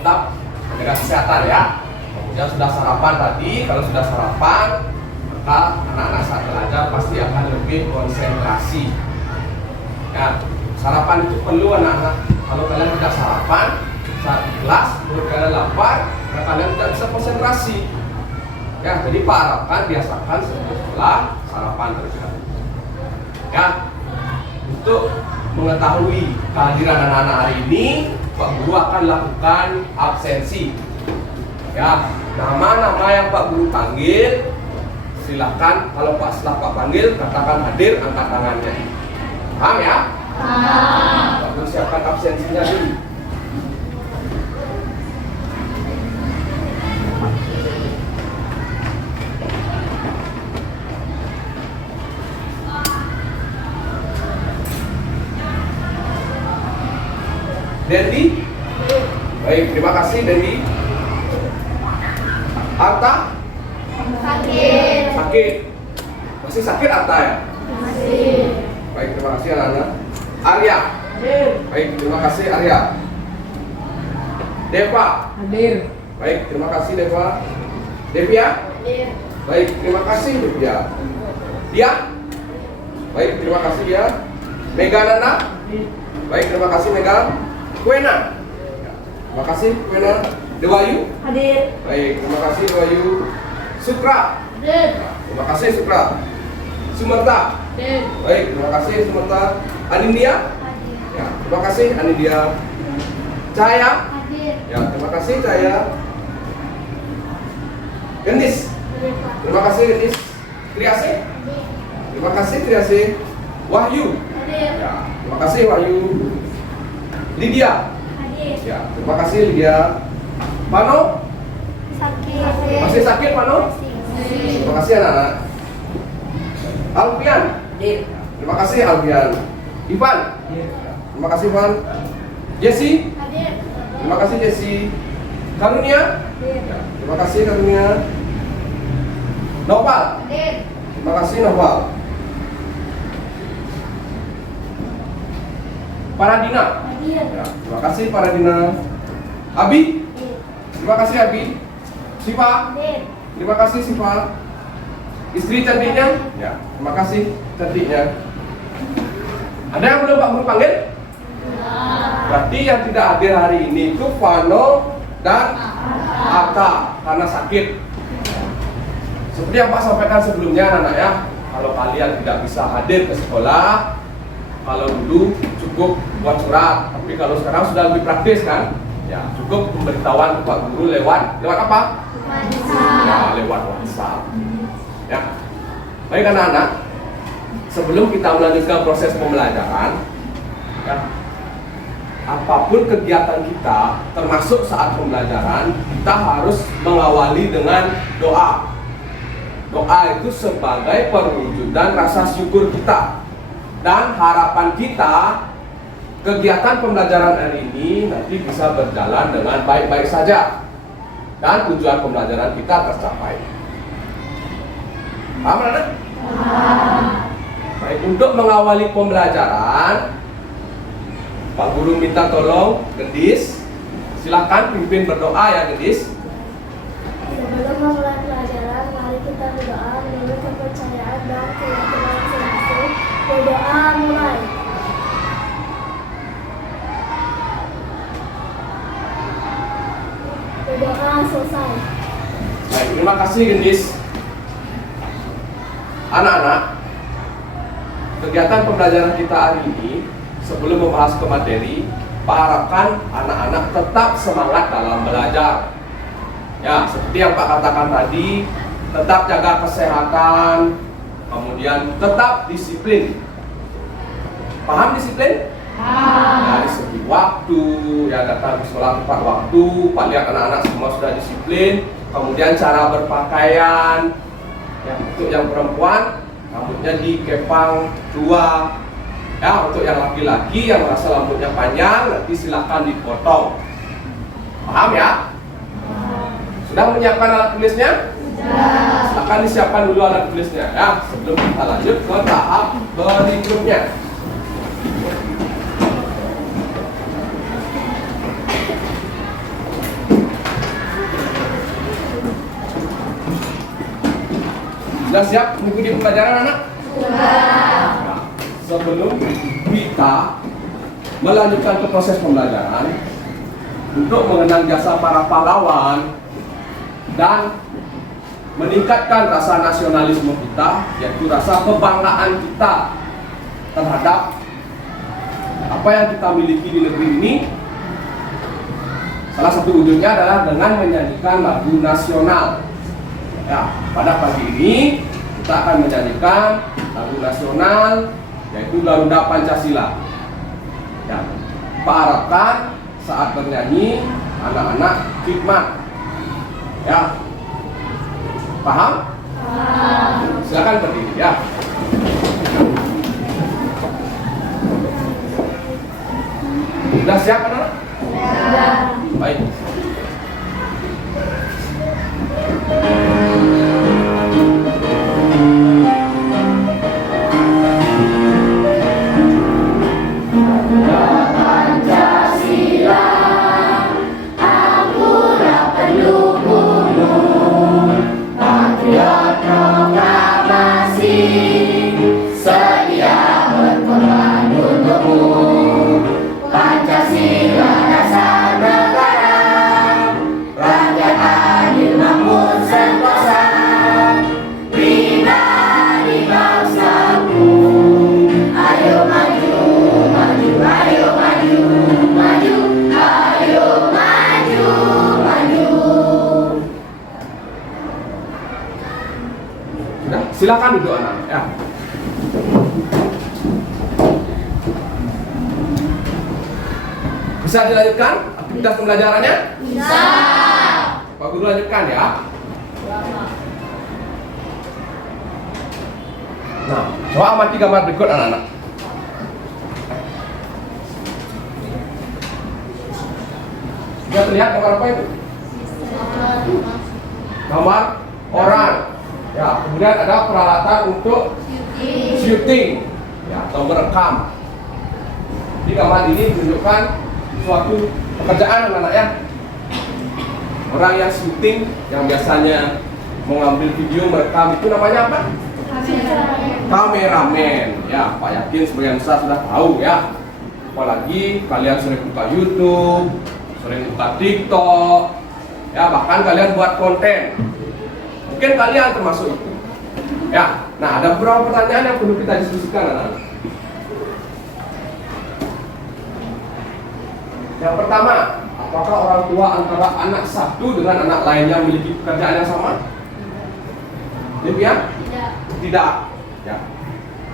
tetap menjaga kesehatan ya. Kemudian sudah sarapan tadi, kalau sudah sarapan maka anak-anak saat belajar pasti akan lebih konsentrasi. Ya, sarapan itu perlu anak-anak. Kalau kalian tidak sarapan saat di kelas, perut kalian lapar, maka kalian tidak bisa konsentrasi. Ya, jadi Pak harapkan biasakan sebelum sekolah sarapan terlebih dahulu. Ya, untuk mengetahui kehadiran anak-anak hari ini, Pak Guru akan lakukan absensi. Ya, nama-nama yang Pak Guru panggil, silakan kalau setelah Pak panggil katakan hadir, angkat tangannya. Paham ya? Paham. Pak Guru siapkan absensinya dulu. Dendi? Baik, terima kasih Dendi. Arta? Sakit. Sakit. Masih sakit Arta ya? Masih. Baik, terima kasih anak-anak. Arya? Hadir. Baik, terima kasih Arya. Deva? Hadir. Baik, terima kasih Deva. Devia? Hadir. Baik, terima kasih Devia. Dia? Baik, terima kasih dia. Mega Nana? Baik, terima kasih Mega. Kuena? Terima kasih Kuena. Dewayu? Hadir. Baik, terima kasih Dewayu. Sukra? Hadir. Terima kasih Sukra. Sumerta? Hadir. Baik, terima kasih Sumerta. Anindya? Hadir. Ya, terima kasih Anindya. Cahaya? Hadir. Ya, terima kasih Cahaya. Gendis? Terima kasih Gendis. Triase? Terima kasih Triase. Wahyu? Hadir. Ya, terima kasih Wahyu. Lydia? Hadir. Ya, terima kasih Lydia. Pano? Sakit. Masih sakit Pano? Terima kasih anak-anak. Alfian? Hadir. Terima kasih Alfian. Ivan? Terima kasih Ivan. Jesse? Hadir. Terima kasih Jesse. Karunia? Hadir. Ya, terima kasih Karunia. Nopal? Hadir. Terima kasih Nopal. Paradina? Hadir. Ya, terima kasih Paradina. Abi? Terima kasih Abi. Siva? Hadir. Terima kasih Siva. Istri cantiknya? Ya, terima kasih cantiknya. Ada yang belum Pak Guru panggil? Berarti yang tidak hadir hari ini itu Vano dan Arta karena sakit. Seperti yang Pak sampaikan sebelumnya anak-anak ya, kalau kalian tidak bisa hadir ke sekolah, kalau dulu cukup buat surat, tapi kalau sekarang sudah lebih praktis kan? Ya, cukup pemberitahuan ke Pak Guru lewat apa? Ya, lewat WhatsApp. Ya. Baik anak-anak, sebelum kita melanjutkan proses pembelajaran, ya, apapun kegiatan kita, termasuk saat pembelajaran, kita harus mengawali dengan doa. Doa itu sebagai perwujudan rasa syukur kita dan harapan kita kegiatan pembelajaran hari ini nanti bisa berjalan dengan baik-baik saja dan tujuan pembelajaran kita tercapai. Paham anak? Baik, untuk mengawali pembelajaran, Pak Guru minta tolong Gendis, silakan pimpin berdoa ya Gendis. Sebelum memulai pelajaran, mari kita berdoa menurut kepercayaan dan keyakinan masing-masing. Berdoa mulai. Berdoa selesai. Baik, terima kasih Gendis. Anak-anak, kegiatan pembelajaran kita hari ini, sebelum membahas ke materi, Pak harapkan anak-anak tetap semangat dalam belajar. Ya, seperti yang Pak katakan tadi, tetap jaga kesehatan, kemudian tetap disiplin. Paham disiplin? Dari segi waktu, ya datang ke sekolah tepat waktu, Pak lihat anak-anak semua sudah disiplin. Kemudian cara berpakaian, ya, untuk yang perempuan rambutnya dikepang 2. Ya, untuk yang laki-laki yang merasa rambutnya panjang nanti silakan dipotong. Paham ya? Sudah menyiapkan alat tulisnya? Sudah. Silakan disiapkan dulu alat tulisnya ya sebelum kita lanjut ke tahap berikutnya. Sudah siap mengikuti pembelajaran anak? Nah, sebelum kita melanjutkan ke proses pembelajaran untuk mengenang jasa para pahlawan dan meningkatkan rasa nasionalisme kita, yaitu rasa kebanggaan kita terhadap apa yang kita miliki di negeri ini. Salah satu wujudnya adalah dengan menyanyikan lagu nasional. Ya, pada pagi ini kita akan menyanyikan lagu nasional, yaitu Garuda Pancasila. Ya, Pak harapkan saat bernyanyi anak-anak khidmat. Ya, paham? Silakan berdiri ya. Sudah siap anak? Baik. Silakan duduk anak ya. Bisa dilanjutkan aktivitas pembelajarannya? Bisa. Pak Guru lanjutkan ya. Nah, coba amati gambar berikut anak-anak. Sudah terlihat gambar apa itu? Gambar orang. Ya, kemudian ada peralatan untuk syuting, ya, atau merekam. Di gambar ini menunjukkan suatu pekerjaan anak-anak ya. Orang yang syuting, yang biasanya mengambil video, merekam, itu namanya apa? Kameramen. Ya, Pak yakin sebagian besar sudah tahu ya. Apalagi kalian sering buka YouTube, sering buka TikTok, ya, bahkan kalian buat konten. Mungkin kalian termasuk itu. Ya, nah ada beberapa pertanyaan yang perlu kita diskusikan anak-anak. Yang pertama, apakah orang tua antara anak satu dengan anak lainnya memiliki pekerjaan yang sama? Demikian? Tidak. Ya.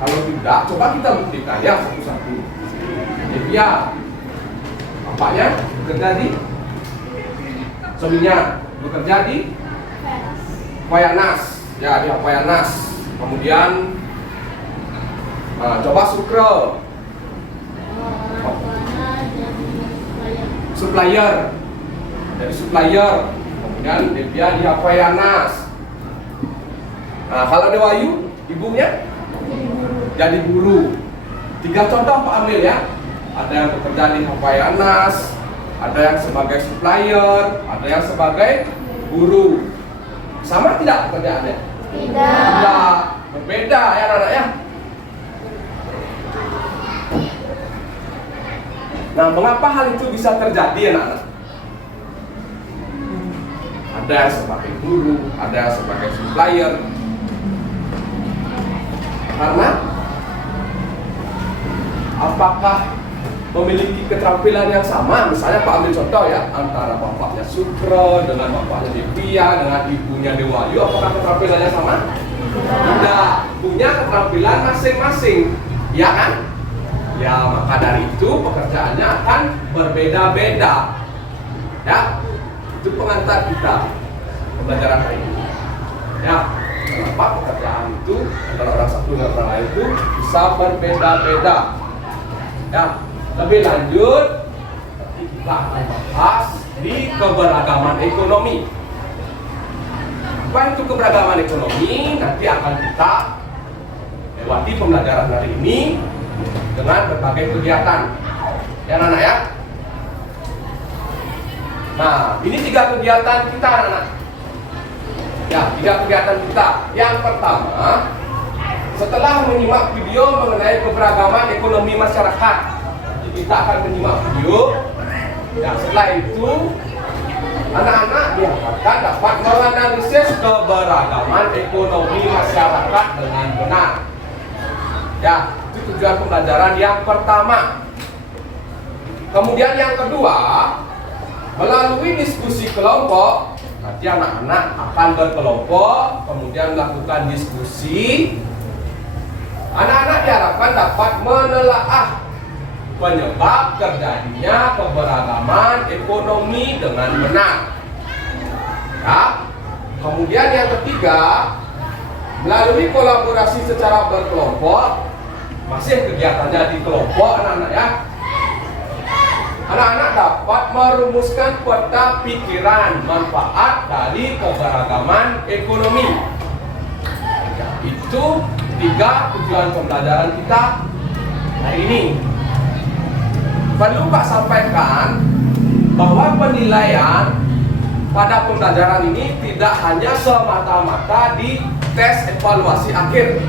Kalau tidak, coba kita buktikan ya satu-satu. Demikian. Bapaknya bekerja di, suaminya bekerja di Wayanas, ya di Wayanas. Kemudian coba Sukro, supplier, dari supplier. Kemudian dia di Wayanas. Nah, kalau Dewayu, ibunya jadi guru. 3 contoh Pak ambil ya. Ada yang bekerja di Wayanas, ada yang sebagai supplier, ada yang sebagai guru. Sama tidak pekerjaannya? Tidak. Berbeda ya anak-anak ya. Nah, mengapa hal itu bisa terjadi anak-anak? Ada yang sebagai guru, ada yang sebagai supplier. Karena apakah memiliki keterampilan yang sama? Misalnya Pak ambil contoh ya, antara bapaknya Sukro dengan bapaknya Devia dengan ibunya Dewayu, apakah keterampilannya sama? Tidak, punya keterampilan masing-masing, ya kan? Ya, maka dari itu pekerjaannya akan berbeda-beda. Ya, itu pengantar kita pembelajaran hari ini. Ya, kenapa pekerjaan itu antara orang satu dengan orang lain itu bisa berbeda-beda? Ya, lebih lanjut kita akan bahas di keberagaman ekonomi. Apa itu keberagaman ekonomi? Nanti akan kita lewati pembelajaran hari ini dengan berbagai kegiatan. Ya anak-anak ya. Nah, ini 3 kegiatan kita anak-anak. Ya, 3 kegiatan kita. Yang pertama, setelah menyimak video mengenai keberagaman ekonomi masyarakat, kita akan menyimak video. Ya, setelah itu anak-anak diharapkan dapat menganalisis keberagaman ekonomi masyarakat dengan benar. Ya, itu tujuan pembelajaran yang pertama. Kemudian yang kedua, melalui diskusi kelompok, nanti anak-anak akan berkelompok, kemudian melakukan diskusi. Anak-anak diharapkan dapat menelaah penyebab terjadinya keberagaman ekonomi dengan benar. Ya. Kemudian yang ketiga, melalui kolaborasi secara berkelompok, masih kegiatannya di kelompok anak-anak ya. Anak-anak dapat merumuskan peta pikiran manfaat dari keberagaman ekonomi. Ya, itu 3 tujuan pembelajaran kita hari ini. Perlu Pak sampaikan bahwa penilaian pada pembelajaran ini tidak hanya semata-mata di tes evaluasi akhir.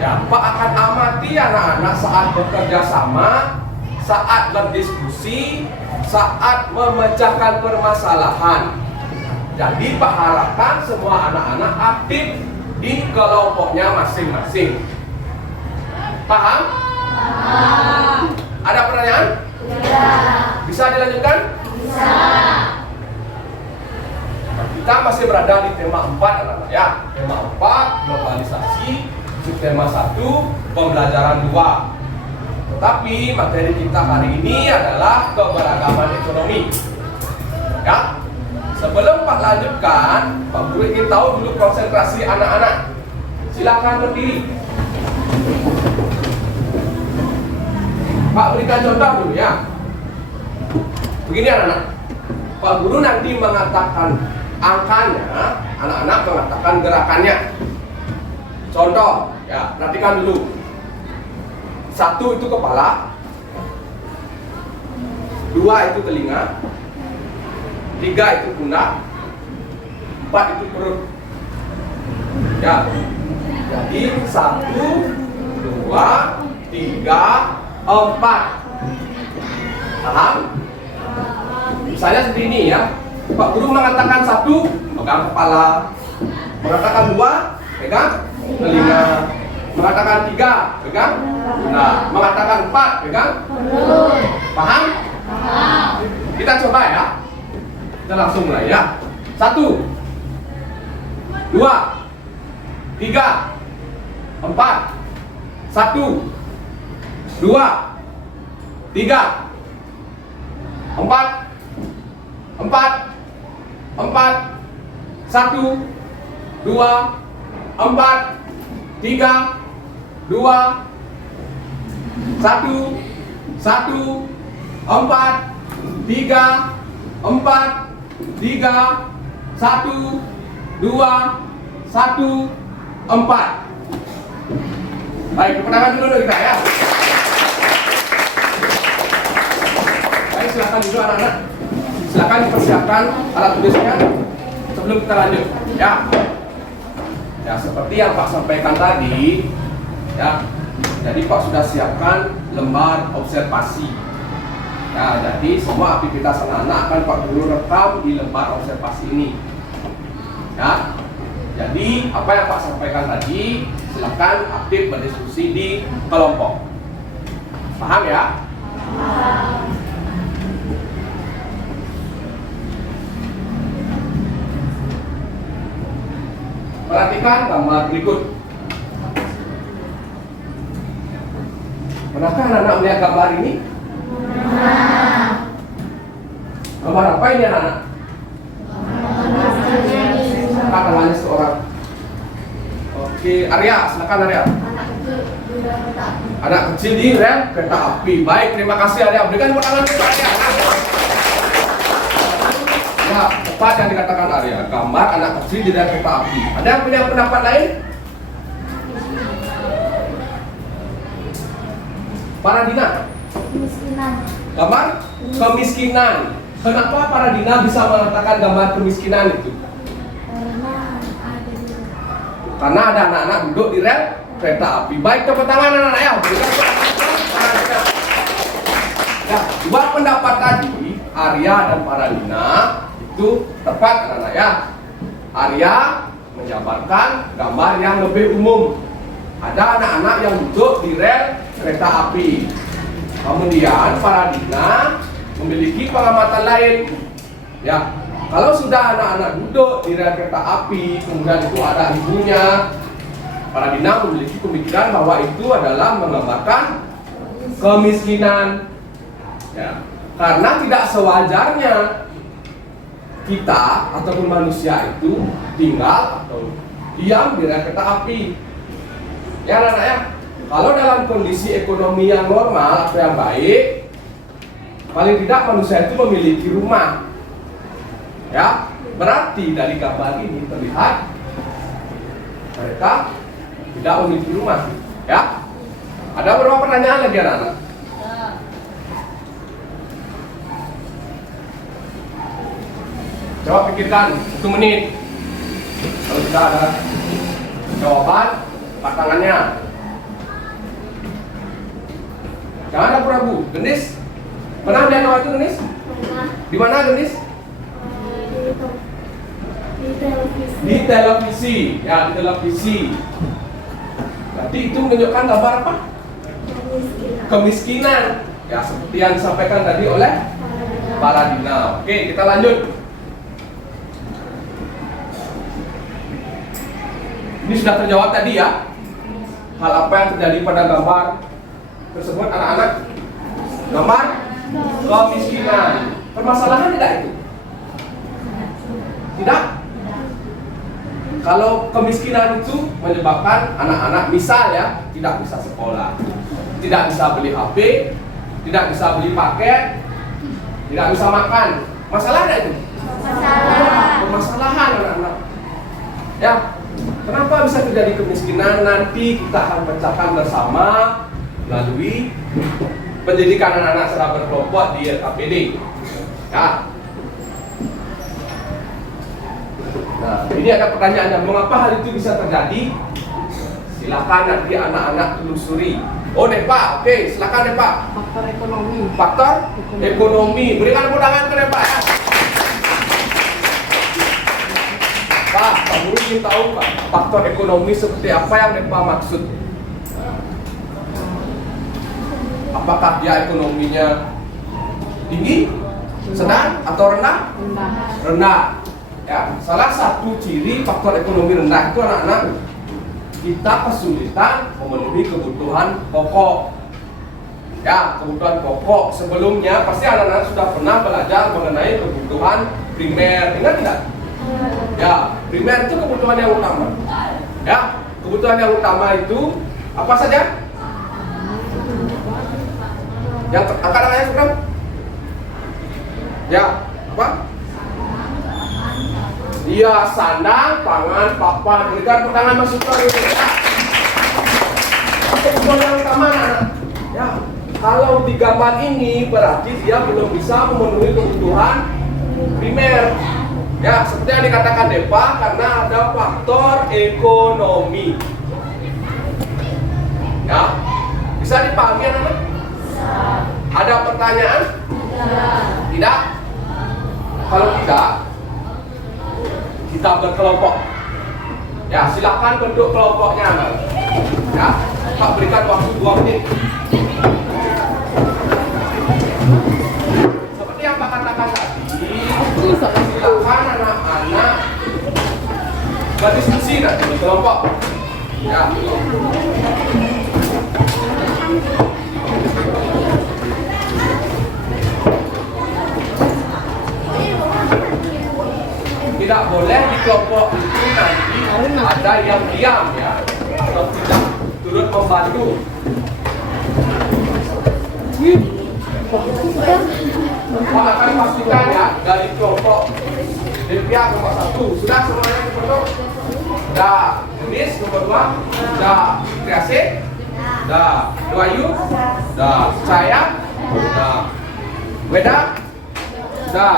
Ya, Pak akan amati anak-anak saat bekerja sama, saat berdiskusi, saat memecahkan permasalahan. Jadi Pak harapkan semua anak-anak aktif di kelompoknya masing-masing. Paham? Paham. Ada pertanyaan? Ya. Bisa dilanjutkan? Bisa. Nah, kita masih berada di tema 4 anak-anak ya. Tema 4 globalisasi, subtema 1 pembelajaran 2. Tetapi materi kita hari ini adalah keberagaman ekonomi. Ya. Sebelum Pak lanjutkan, Pak Guru ingin tahu dulu konsentrasi anak-anak. Silakan berdiri. Pak berikan contoh dulu ya. Begini anak-anak. Pak Guru nanti mengatakan angkanya, anak-anak mengatakan gerakannya. Contoh, ya, perhatikan dulu. 1 itu kepala, 2 itu telinga, 3 itu pundak, 4 itu perut. Ya, jadi 1, 2, 3, 4. Paham? Misalnya seperti ini ya. Pak Guru mengatakan 1, pegang kepala. Mengatakan 2, pegang telinga. Mengatakan 3, pegang. Nah, mengatakan 4, pegang. Paham? Paham. Kita coba ya. Kita langsung mulai ya. 1, 2, 3, 4. 1, 2, 3, 4, 4, 4, 1, 2, 4, 3, 2, 1, 1, 4, 3, 4, 3, 1, 2, 1, 4. Baik, tepuk tangan dulu kita ya. Baik, silakan dulu anak-anak. Silakan dipersiapkan alat tulisnya sebelum kita lanjut. Ya. Ya, seperti yang Pak sampaikan tadi, ya. Jadi Pak sudah siapkan lembar observasi. Ya, jadi semua aktivitas anak-anak akan Pak Guru rekam di lembar observasi ini. Ya. Jadi apa yang Pak sampaikan tadi, silakan aktif berdiskusi di kelompok. Paham ya? Paham. Perhatikan gambar berikut. Pernahkah anak-anak melihat gambar ini? Gambar apa ini anak-anak? Silakan hanya seorang. Oke, Arya, silakan Arya. Anak kecil di rel kereta api. Baik, terima kasih Arya. Berikan tepuk tangan untuk Arya. Ya, tepat yang dikatakan Arya. Gambar anak kecil di rel kereta api. Ada yang punya pendapat lain? Paradina. Kemiskinan. Gambar kemiskinan. Kenapa Paradina bisa mengatakan gambar kemiskinan itu? Karena Karena ada anak-anak duduk di rel kereta api. Baik, tepuk tangan anak-anak ya. Berikan tepuk tangan. Nah, dua pendapat tadi, Arya dan Paralina itu tepat anak-anak ya. Arya menjabarkan gambar yang lebih umum. Ada anak-anak yang duduk di rel kereta api. Kemudian Paralina memiliki pengamatan lain. Ya, kalau sudah anak-anak duduk di rel kereta api, kemudian itu ada ibunya, Paralina memiliki pemikiran bahwa itu adalah menggambarkan kemiskinan. Ya, karena tidak sewajarnya kita ataupun manusia itu tinggal atau diam di rel kereta api. Ya anak-anak ya, kalau dalam kondisi ekonomi yang normal atau yang baik, paling tidak manusia itu memiliki rumah. Ya, berarti dari gambar ini terlihat mereka tidak memiliki rumah. Ya, ada beberapa pertanyaan lagi anak-anak. Coba pikirkan 1 menit. Kalau sudah ada jawaban, pasangannya. Jangan ragu-ragu. Gendis, pernah lihat nama itu Gendis? Pernah. Di mana Gendis? Di televisi. Di televisi. Ya, di televisi. Berarti itu menunjukkan gambar apa? Kemiskinan. Kemiskinan. Ya, seperti yang disampaikan tadi oleh Paralina. Oke, kita lanjut. Ini sudah terjawab tadi ya. Hal apa yang terjadi pada gambar tersebut anak-anak? Gambar kemiskinan. Permasalahan tidak itu? Tidak? Kalau kemiskinan itu menyebabkan anak-anak misal ya tidak bisa sekolah, tidak bisa beli HP, tidak bisa beli paket, tidak bisa makan. Masalah ada itu? Masalah. Permasalahan anak-anak. Ya, kenapa bisa terjadi kemiskinan? Nanti kita akan pecahkan bersama melalui pendidikan anak-anak secara berkelompok di LKPD. Ya. Nah, ini ada pertanyaannya, mengapa hal itu bisa terjadi? Silakan nanti anak-anak telusuri. Oh, Nepa, oke, silakan Nepa. Faktor ekonomi. Faktor ekonomi. Berikan tepuk tangan ke Nepa ya. Pak, kamu ingin tahu Pak, faktor ekonomi seperti apa yang Nepa maksud? Apakah dia ekonominya tinggi, sedang, atau rendah? Rendah. Rendah. Ya, salah satu ciri faktor ekonomi rendah itu anak-anak kita kesulitan memenuhi kebutuhan pokok. Ya, kebutuhan pokok sebelumnya pasti anak-anak sudah pernah belajar mengenai kebutuhan primer. Ingat tidak? Ya, primer itu kebutuhan yang utama. Ya, kebutuhan yang utama itu apa saja? Yang angkat-angkatnya sekarang? Ya, apa? Iya, sandang, pangan, papan. Berikan tangan masukkan itu ya. Kebutuhan yang utama anak. Ya, kalau di gambar ini berarti dia belum bisa memenuhi kebutuhan primer. Ya, seperti yang dikatakan Depa, karena ada faktor ekonomi. Ya, bisa dipahami anak-anak? Ada pertanyaan? Tidak? Kalau tidak, kita berkelompok. Ya, silakan bentuk kelompoknya anak. Ya, Pak berikan waktu 2 menit. Seperti yang Pak katakan tadi, silakan anak-anak berdiskusi nanti di kelompok. Ya. Tidak boleh di kelompok itu nanti ada yang diam ya, atau tidak turut membantu. Pak akan pastikan ya dari kelompok di pihak nomor 1 sudah semuanya dibentuk. Sudah Yunis nomor 2, sudah Kreasi, sudah Doayu, sudah saya, sudah Weda, sudah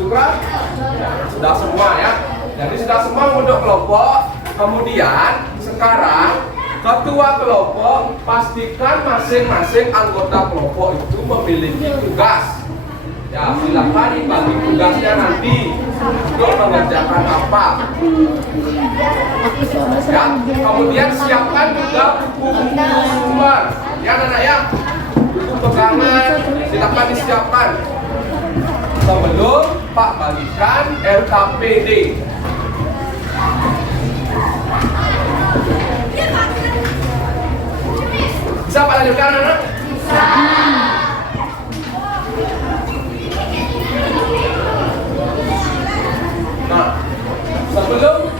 Sukra, ya, sudah semua ya. Jadi sudah semua membentuk kelompok. Kemudian sekarang ketua kelompok pastikan masing-masing anggota kelompok itu memiliki tugas. Ya, silakan dibagi tugasnya nanti untuk mengerjakan apa. Ya, kemudian siapkan juga buku-buku sumber. Ya, anak-anak ya. Buku pegangan silakan disiapkan sebelum Pak bagikan LKPD. Bisa Pak lanjutkan anak? Nah, sebelum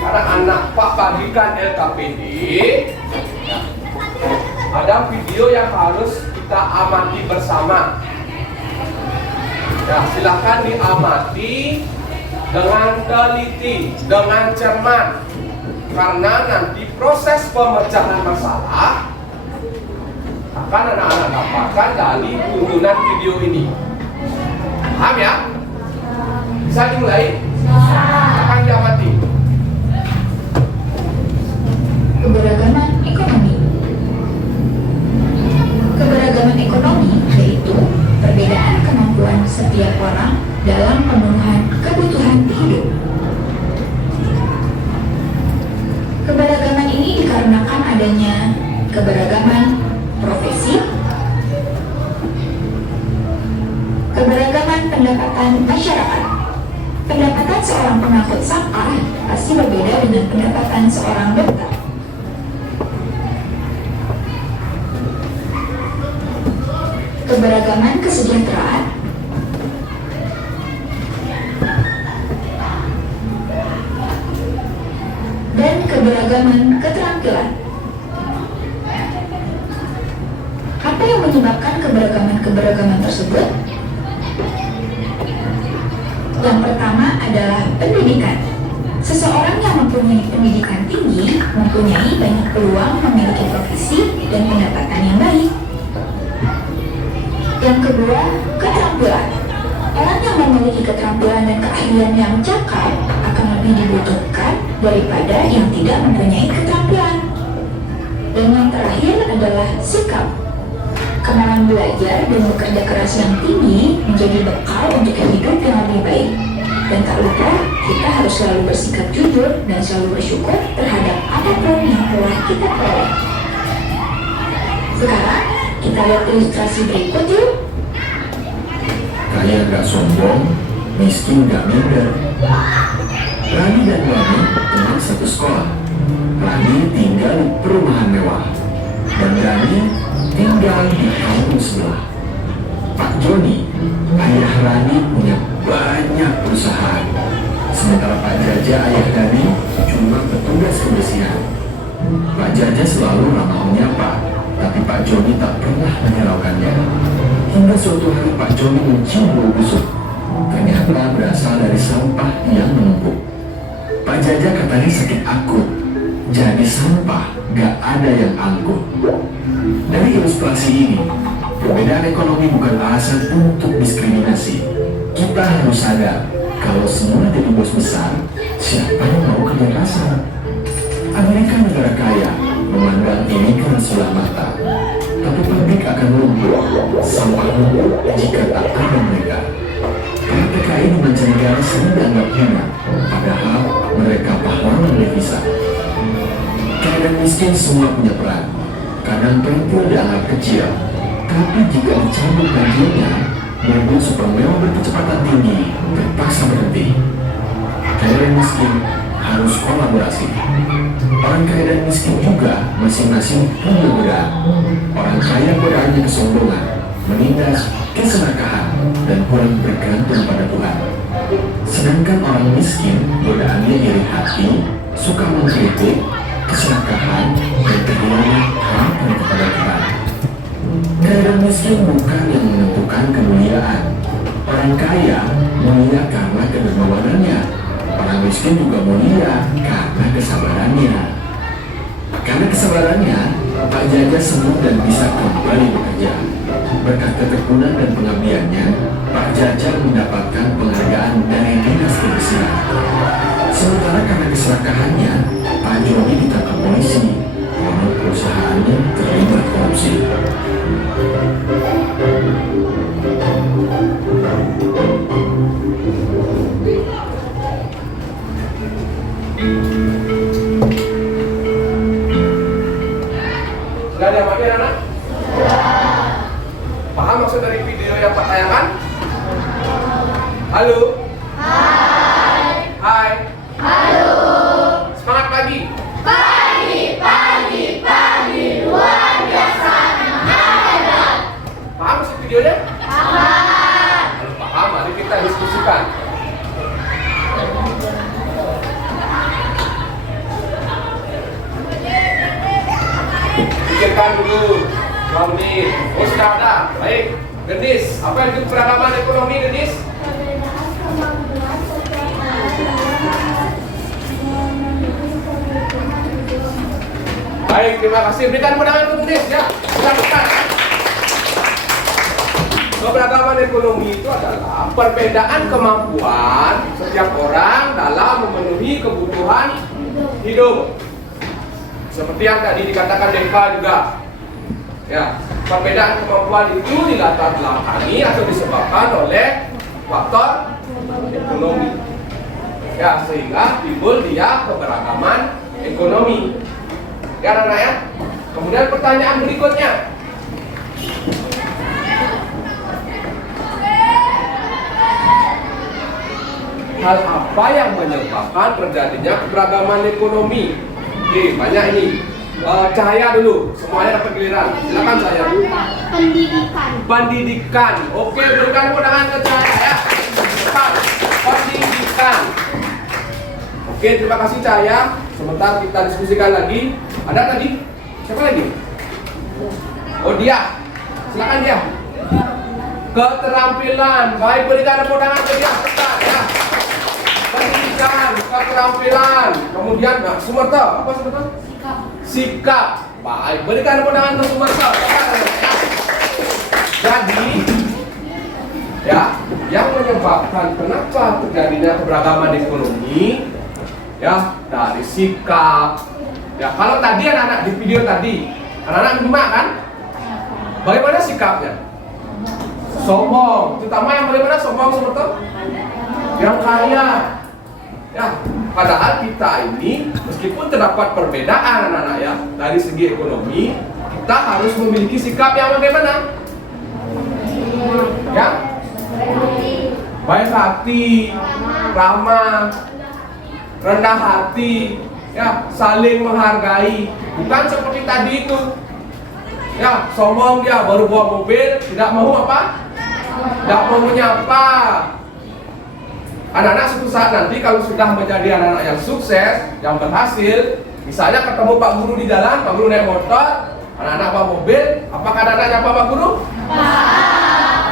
anak-anak Pak bagikan LKPD, ada video yang harus kita amati bersama. Ya, silakan diamati dengan teliti, dengan cermat, karena nanti proses pemecahan masalah akan anak-anak dapatkan dari tuntunan video ini. Paham ya? Bisa dimulai? Akan diamati. Keberagaman ekonomi. Keberagaman ekonomi yaitu perbedaan kemampuan setiap orang dalam pemenuhan kebutuhan hidup. Keberagaman ini dikarenakan adanya keberagaman profesi, keberagaman pendapatan masyarakat. Pendapatan seorang pengangkut sampah pasti berbeda dengan pendapatan seorang dokter. Keberagaman kesejahteraan. Dan keberagaman keterampilan. Apa yang menyebabkan keberagaman tersebut? Yang pertama adalah pendidikan. Seseorang yang mempunyai pendidikan tinggi mempunyai banyak peluang memiliki profesi dan pendapatan yang baik. Yang kedua, keterampilan. Orang yang memiliki keterampilan dan keahlian yang cakap akan lebih dibutuhkan daripada yang tidak mempunyai keterampilan. Dan yang terakhir adalah sikap. Kemampuan belajar dan bekerja keras yang tinggi menjadi bekal untuk hidup yang lebih baik. Dan tak lupa, kita harus selalu bersikap jujur dan selalu bersyukur terhadap apapun yang telah kita peroleh. Sekarang, kita lihat ilustrasi berikut yuk. Kaya gak sombong, miskin gak minder. Rani dan Wani teman satu sekolah. Rani tinggal di perumahan mewah, dan Rani tinggal di kampung sebelah. Pak Joni, ayah Rani punya banyak perusahaan. Sementara Pak Jaja, ayah Rani, cuma petugas kebersihan. Pak Jaja selalu ramah menyapa, tapi Pak Joni tak pernah menyeraukannya. Hingga suatu hari Pak Joni mencium bau busuk. Ternyata berasal dari sampah yang menumpuk. Pak Jaja katanya sakit akut, jadi sampah gak ada yang angkut. Dari ilustrasi ini, perbedaan ekonomi bukan alasan untuk diskriminasi. Kita harus sadar, kalau semua jadi bos besar, siapa yang mau kerja kasar? Amerika negara kaya, memandang ini dengan sebelah mata. Tapi pabrik akan lumpuh, sampah lumpuh jika tak ada mereka. Para TKI di mancanegara sering dianggap hina, padahal mereka pahlawan devisa. Kaya dan miskin semua punya peran. Kadang perempuan dianggap kecil, tapi jika dicabut gajinya, mobil super mewah berkecepatan tinggi terpaksa berhenti. Kaya dan miskin harus kolaborasi. Orang kaya dan miskin juga masing-masing punya godaan. Orang kaya godaannya kesombongan, menindas, keserakahan, dan kurang bergantung pada Tuhan. Sedangkan orang miskin godaannya iri hati, suka mengkritik, keserakahan, dan kehilangan harapan kepada Tuhan. Kaya dan miskin bukan yang menentukan kemuliaan. Orang kaya mulia karena kedermawanannya. Orang miskin juga mulia karena kesabarannya. Karena kesabarannya, Pak Jaja sembuh dan bisa kembali bekerja. Berkat ketekunan dan pengabdiannya, Pak Jaja mendapatkan penghargaan dari Dinas Kebersihan. Sementara karena keserakahannya, Joni ditangkap polisi karena perusahaannya terlibat korupsi. Sudah diamati anak? Paham maksud dari video yang Pak tayangkan? Halo? Hai. Halo. Semangat pagi. Pagi, luar biasa hebat. Paham maksud videonya? Kalau paham, mari kita diskusikan. Pikirkan dulu, 2 menit. Oh, sudah ada. Baik. Gendis, apa itu keragaman ekonomi, Gendis? Perbedaan kemampuan setiap negara memenuhi kebutuhan hidup. Baik, terima kasih. Berikan pandangan untuk Gendis, ya. Silakan. Keberagaman ekonomi itu adalah perbedaan kemampuan setiap orang dalam memenuhi kebutuhan hidup. Seperti yang tadi dikatakan Deka juga. Ya, perbedaan kemampuan itu dilatar belakangi atau disebabkan oleh faktor ekonomi. Ya, sehingga timbul dia keberagaman ekonomi. Ya, anak-anak ya. Kemudian pertanyaan berikutnya. Hal apa yang menyebabkan terjadinya keberagaman ekonomi? Oke, banyak ini. Cahaya dulu, semuanya dapat giliran. Silakan Cahaya. Pendidikan. Oke, berikan pandangan ke Cahaya ya. Cepat. Pendidikan. Oke, terima kasih Cahaya. Sebentar kita diskusikan lagi. Ada tadi? Siapa lagi? Oh, dia. Silakan dia. Keterampilan. Baik, berikan pandangan ke dia. Cepat ya. Pendidikan, keterampilan. Kemudian Sumarta. Apa Sumarta? Sikap. Baik, berikan pandangan ke Sumarta. Jadi, ya, yang menyebabkan kenapa terjadinya keberagaman ekonomi, ya, dari sikap. Ya, kalau tadi anak-anak di video tadi, anak-anak nyimak kan? Bagaimana sikapnya? Sombong. Terutama yang bagaimana sombong Sumarta? Yang kaya. Ya, padahal kita ini meskipun terdapat perbedaan anak-anak ya dari segi ekonomi, kita harus memiliki sikap yang bagaimana? Ya, baik hati, ramah, rendah hati, ya, saling menghargai. Bukan seperti tadi itu. Ya, sombong dia baru bawa mobil, tidak mau apa? Tidak mau menyapa. Anak-anak suatu saat nanti kalau sudah menjadi anak-anak yang sukses, yang berhasil, misalnya ketemu Pak Guru di jalan, Pak Guru naik motor, anak-anak bawa mobil, apakah anak-anak nyapa Pak Guru?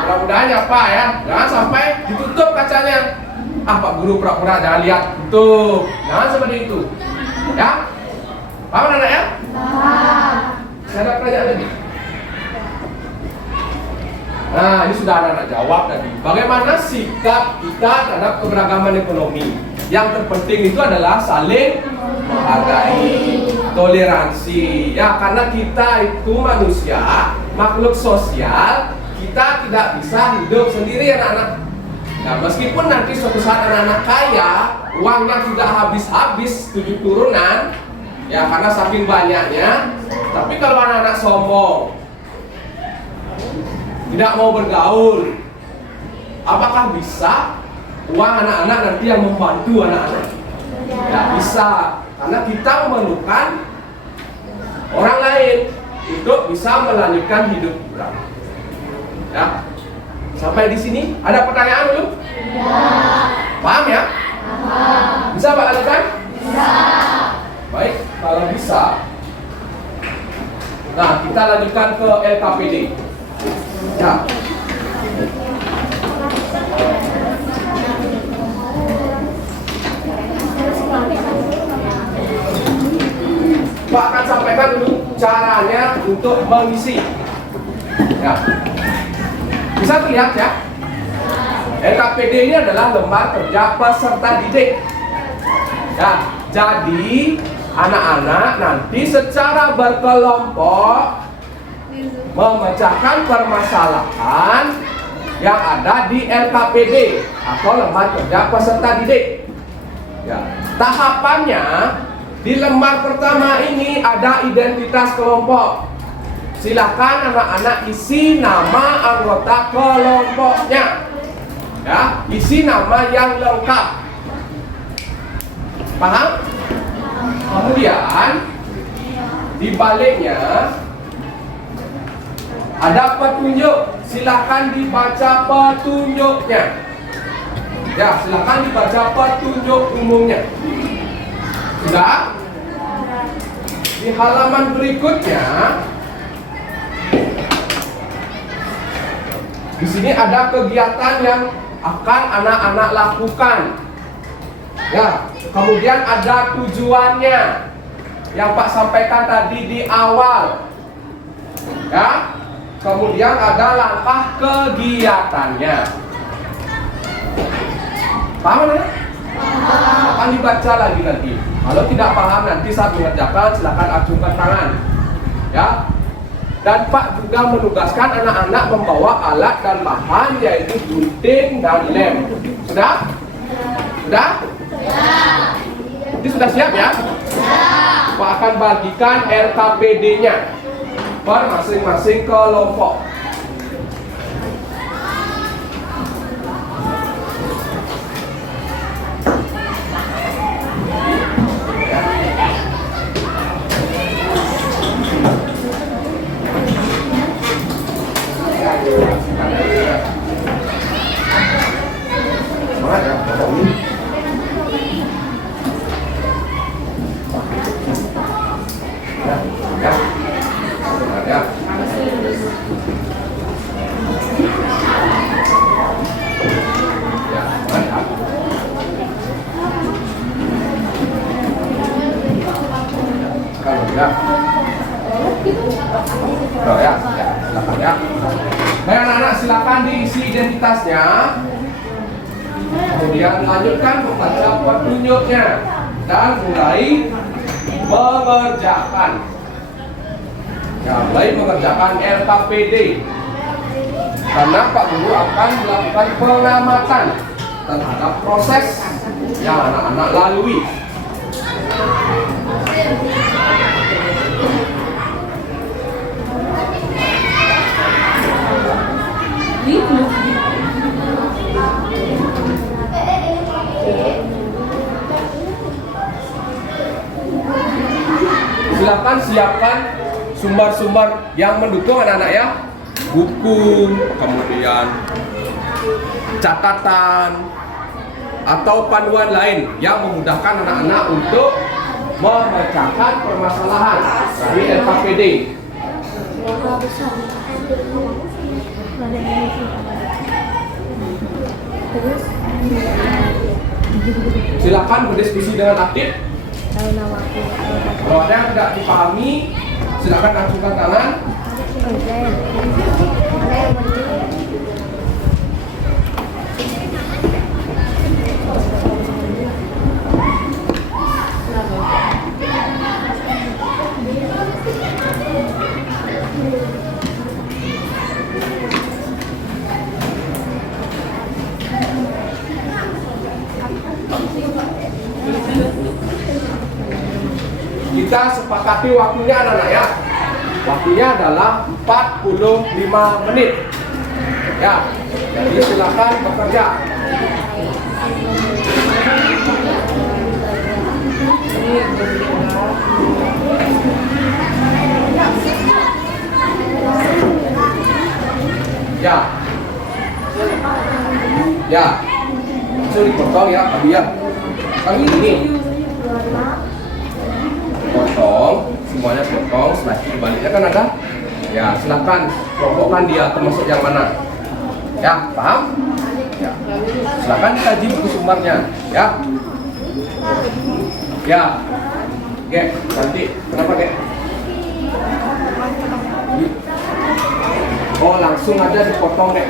Mudah-mudahan nyapa ya, jangan sampai ditutup kacanya. Pak Guru pura-pura jangan lihat, tutup. Jangan seperti itu. Ya? Paham anak-anak ya? Saya ada pertanyaan lagi. Nah, ini sudah anak-anak jawab tadi. Bagaimana sikap kita terhadap keberagaman ekonomi? Yang terpenting itu adalah saling menghargai, toleransi. Ya, karena kita itu manusia, makhluk sosial, kita tidak bisa hidup sendiri anak-anak. Nah, meskipun nanti suatu saat anak-anak kaya, uangnya tidak habis-habis 7 turunan, ya karena saking banyaknya. Tapi kalau anak-anak sombong, tidak mau bergaul, apakah bisa uang anak-anak nanti yang membantu anak-anak? Tidak bisa, karena kita memerlukan orang lain untuk bisa melanjutkan hidup kita. Ya, sampai di sini ada pertanyaan dulu? Ya. Paham ya? Paham. Bisa Pak lanjutkan? Bisa. Baik, kalau bisa, nah kita lanjutkan ke LKPD. Ya. Pak akan sampaikan dulu caranya untuk mengisi. Ya. Bisa terlihat ya? LKPD ini adalah lembar kerja peserta didik. Ya, jadi anak-anak nanti secara berkelompok memecahkan permasalahan yang ada di LKPD atau lembar kerja peserta didik. Ya, tahapannya di lembar pertama ini ada identitas kelompok. Silakan anak-anak isi nama anggota kelompoknya. Ya, isi nama yang lengkap. Paham? Kemudian di baliknya ada petunjuk. Silakan dibaca petunjuknya. Ya, silakan dibaca petunjuk umumnya. Sudah? Di halaman berikutnya di sini ada kegiatan yang akan anak-anak lakukan. Ya, kemudian ada tujuannya yang Pak sampaikan tadi di awal. Ya, kemudian ada langkah kegiatannya. Paham ya? Akan dibaca lagi nanti. Kalau tidak paham nanti saat mengerjakan silakan acungkan tangan. Ya. Dan Pak juga menugaskan anak-anak membawa alat dan bahan yaitu gunting dan lem. Sudah? Sudah? Ini sudah siap ya? Pak akan bagikan LKPD-nya per masing-masing kelompok. Semangat ya, Bapak ini. Ya, ya. Semangat ya. Ya, semangat ya. Kalau tidak, oh ya, ya, silakan ya. Baik anak-anak, silakan diisi identitasnya. Kemudian lanjutkan membaca petunjuknya dan mulai mengerjakan. Ya, mulai mengerjakan LKPD. Karena Pak Guru akan melakukan pengamatan terhadap proses yang anak-anak lalui. Silakan siapkan sumber-sumber yang mendukung anak-anak ya. Buku, kemudian catatan atau panduan lain yang memudahkan anak-anak untuk memecahkan permasalahan dari LKPD. Silakan berdiskusi dengan aktif. Kalau ada yang tidak dipahami, silakan acungkan tangan. Kita sepakati waktunya anak-anak ya. Waktunya adalah 45 menit. Ya. Jadi silakan bekerja. Ya. Ya. Langsung dipotong ya, Abi ya. Kami ini potong, semuanya potong, setelah itu baliknya kan ada. Ya, silakan kelompokkan dia termasuk yang mana. Ya, paham? Ya. Silakan dikaji buku sumbernya, ya. Ya. Gek, nanti kenapa, Gek? Oh, langsung aja dipotong, Dek.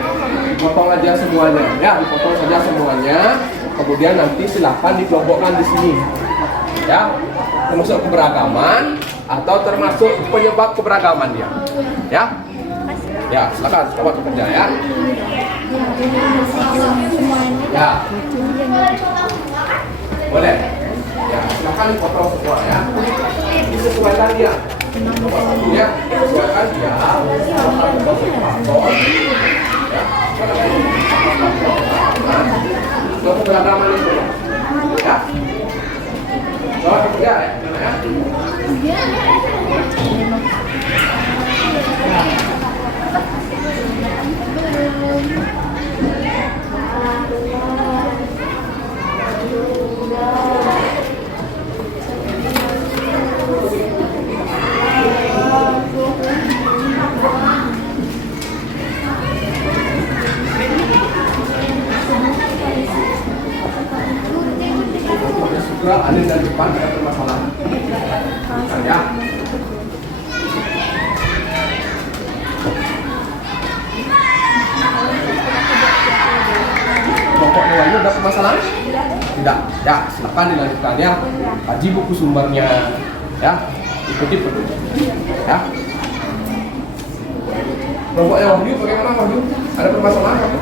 Dipotong aja semuanya. Ya, dipotong saja semuanya. Kemudian nanti silakan dikelompokkan di sini. Ya. termasuk keberagaman atau termasuk penyebab keberagaman dia? Ya? Ya, silakan selamat bekerja ya. Ya. Boleh. Ya, silakan dipotong semua ya. Disesuaikan dia. Nomor satunya sesuaikan dia. Ya. Keberagaman itu. Ya. Selamat bekerja ya. Segera alih dari depan ada permasalahan. Ya. Kelompok lainnya ada permasalahan? Tidak. Ya, silakan dilanjutkan ya. Kaji buku sumbernya. Ya, ikuti petunjuk. Ya. Kelompok yang Wahyu bagaimana Wahyu? Ada permasalahan Wahyu?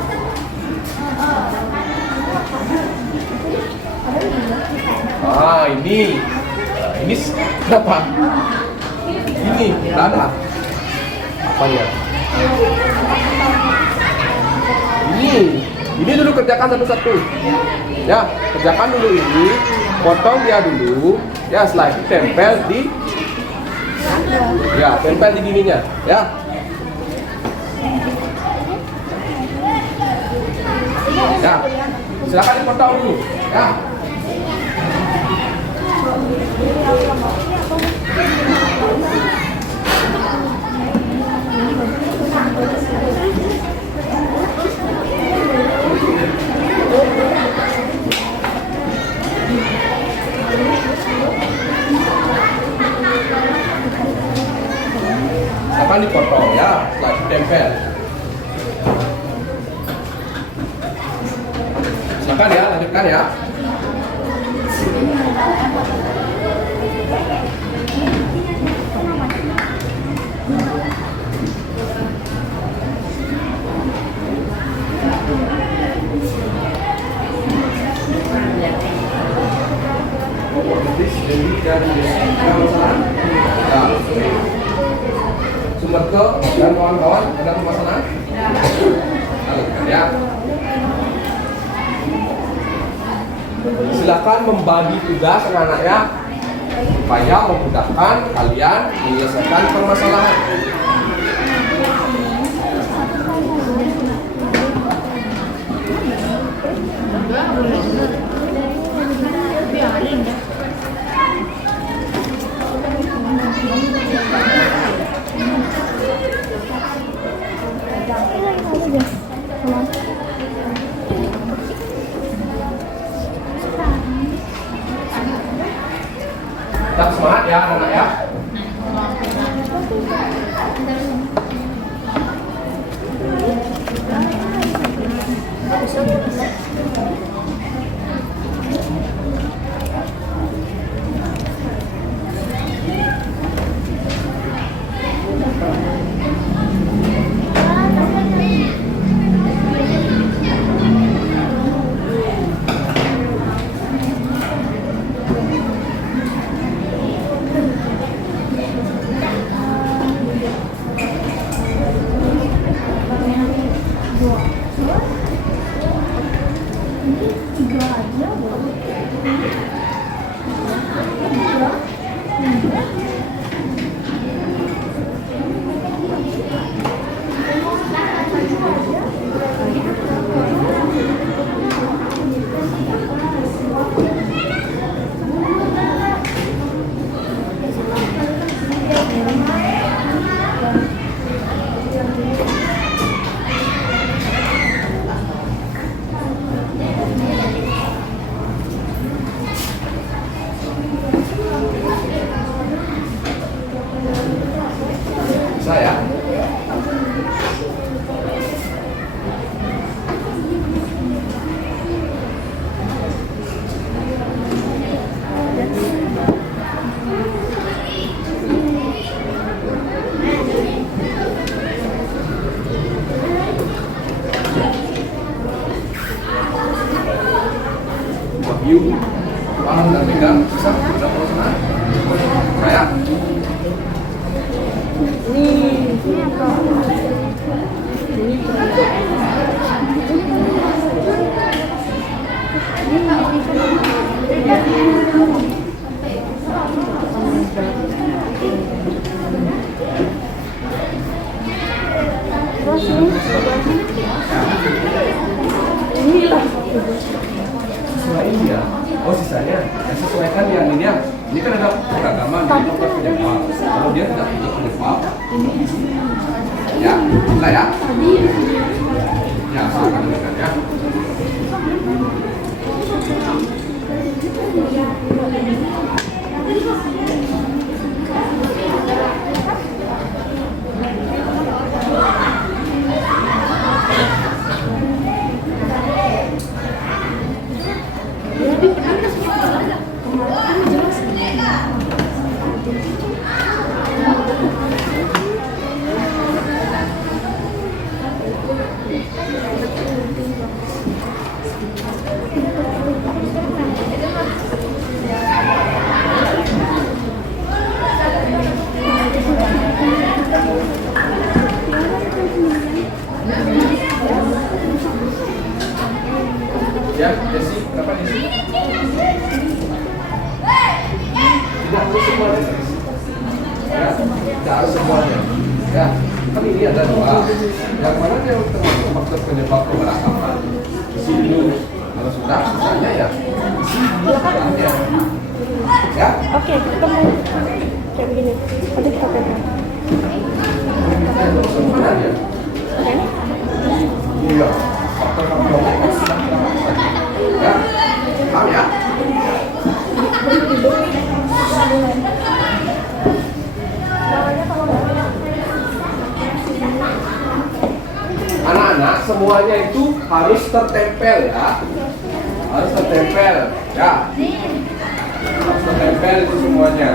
Ah, ini kenapa? Ini tidak ada. Apanya? Ini dulu kerjakan satu-satu. Ya, kerjakan dulu ini, potong dia dulu. Ya, setelah itu tempel di. Ya, tempel di gininya. Ya. Ya, silakan dipotong dulu. Ya. Akan dipotong ya, setelah ditempel. Silakan ya, lanjutkan ya. Sumerke dan kawan-kawan ada permasalahan? Ya. Silakan membagi tugas anak-anaknya supaya memudahkan kalian menyelesaikan permasalahan. Tetap semangat ya anak-anak ya. view. Dan tinggal bisa udah penasaran. Kayak Ini apa? Inilah. sesuai ini ya. Oh sisanya ya sesuaikan yang ini ya. Ini kan ada keragaman di tempat penyebab. Kalau dia tidak punya penyebab, ya, lah ya. Ya, silakan dengarkan ya. Ya, Desi, berapa Desi? Tidak harus semuanya. Ya, tidak harus semuanya. Ya, kan ini ada dua. Yang mana yang termasuk faktor penyebab keberagaman? Sini. Kalau sudah, sisanya ya. Ya. Ya. Oke, ketemu. Kayak begini. Nanti kita pegang. Mana dia? Oke. Iya. Faktor-faktor ya. Paham ya? Anak-anak semuanya itu harus tertempel ya. Harus tertempel ya. Harus tertempel itu semuanya.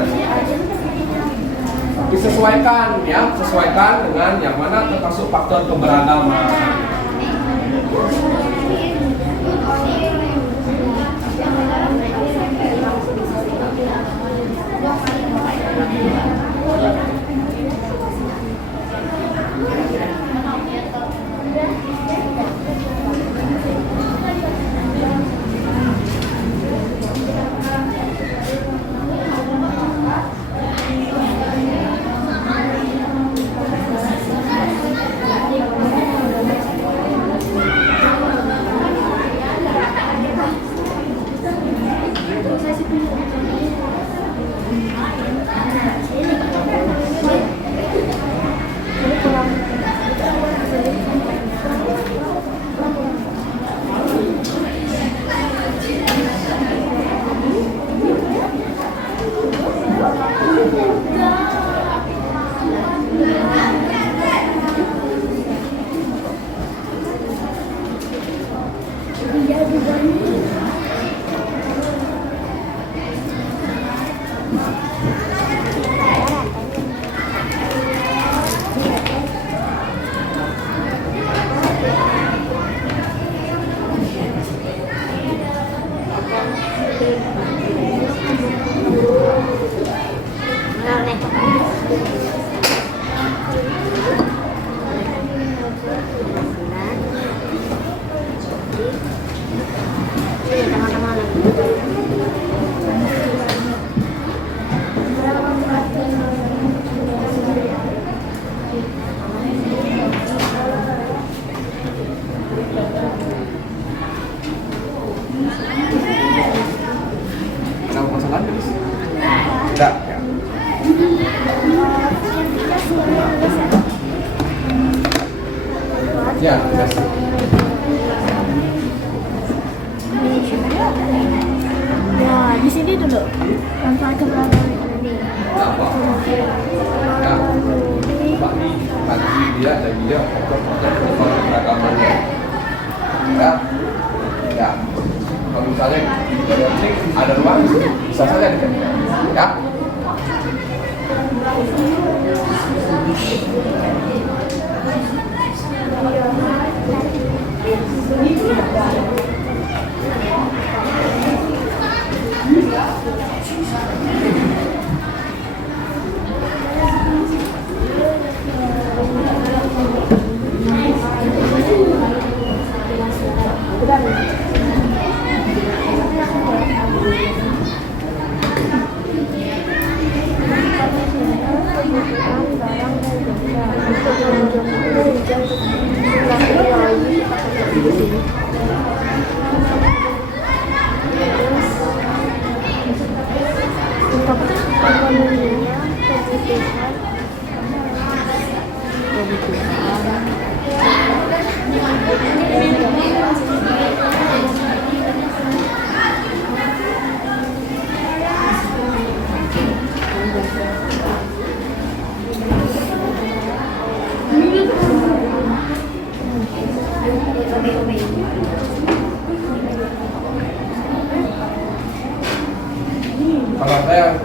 Tapi sesuaikan ya, sesuaikan dengan yang mana termasuk faktor keberagaman. Ada masalah nggak, Des? Tidak. Ya. Ya, Des. Ya, di sini dulu. Tanpa keberagaman ini. Apa? Ya. Bagi dia dan dia faktor-faktor keberagamannya. Ya. Ya. Kalau misalnya ada ruang, bisa saja ya. Sahabat saya,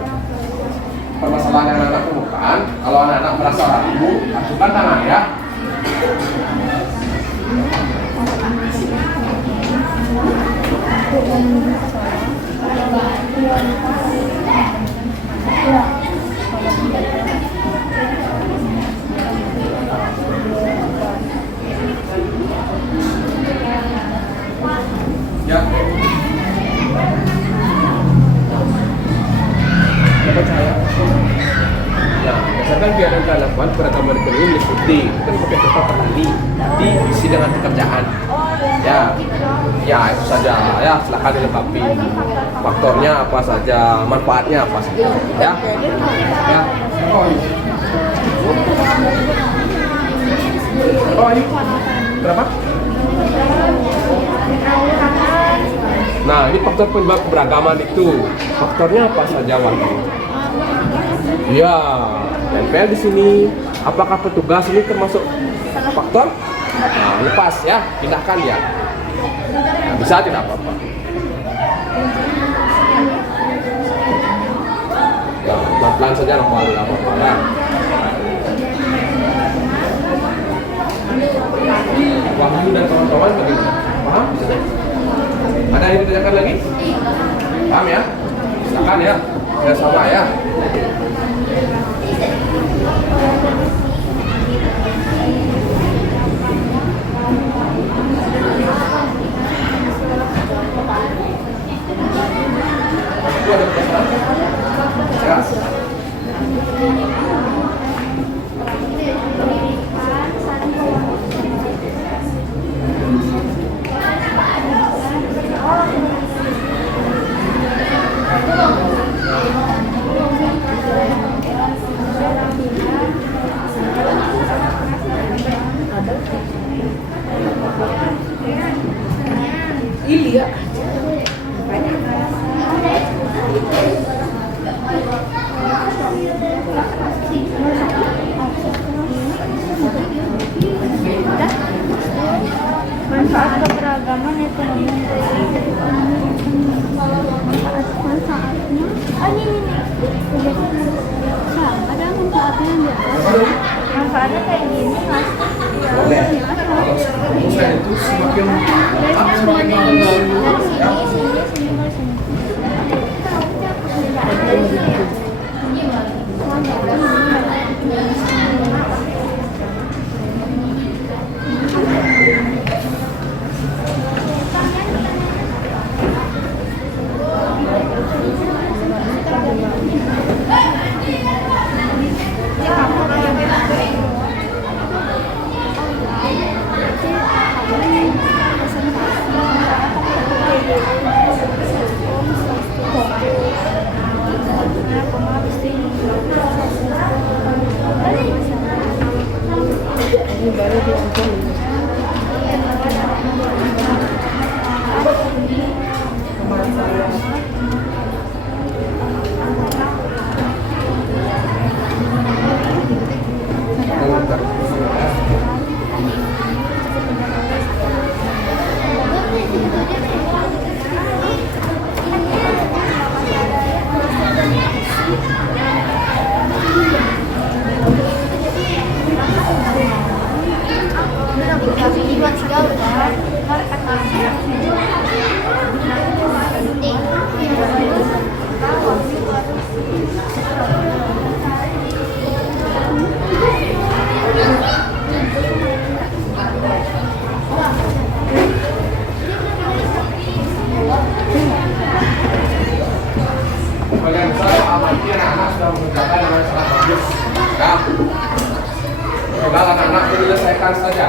permasalahan yang anak temukan, kalau anak-anak merasa ragu, ajukan tangan ya. Ya. Dapat saya. Ya, berdasarkan kegiatan kalian lakukan perekaman rekening meliputi kan pakai beberapa kali diisi dengan pekerjaan. Ya, ya itu saja. Ya, silakan dilengkapi. Faktornya apa saja, manfaatnya apa saja. Ya, ya. Oh, ayo. Berapa? Nah, ini faktor penyebab keberagaman itu. Faktornya apa saja, Wandi? Iya, nempel di sini. Apakah petugas ini termasuk faktor? Nah, lepas ya, pindahkan ya. Nah, bisa tidak apa-apa. Ya, pelan-pelan saja lah, nggak apa-apa lah. Wahyu dan kawan-kawan bagaimana? Paham? Ada yang ditanyakan lagi? Paham ya? Silakan ya. Ya sama ya. Itu ada pertanyaan? Ya. Iya. Manfaat keberagaman ekonomi. Manfaatnya, ini sama ada manfaatnya enggak? Manfaatnya kayak gini mas. Boleh. Saya itu semakin semakin Bagian besar amati anak-anak sudah mengerjakan dengan sangat bagus. Ya, tinggal anak-anak menyelesaikan saja.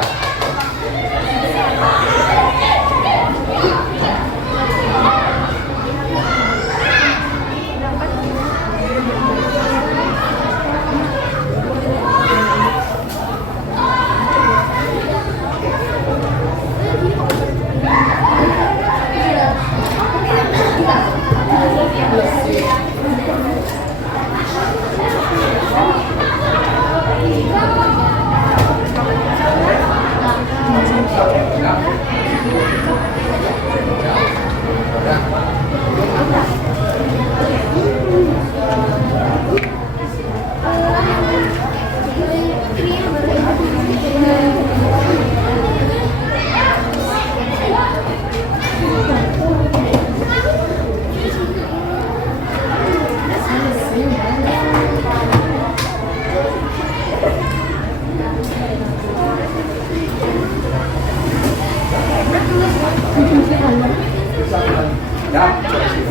Ya. Ya.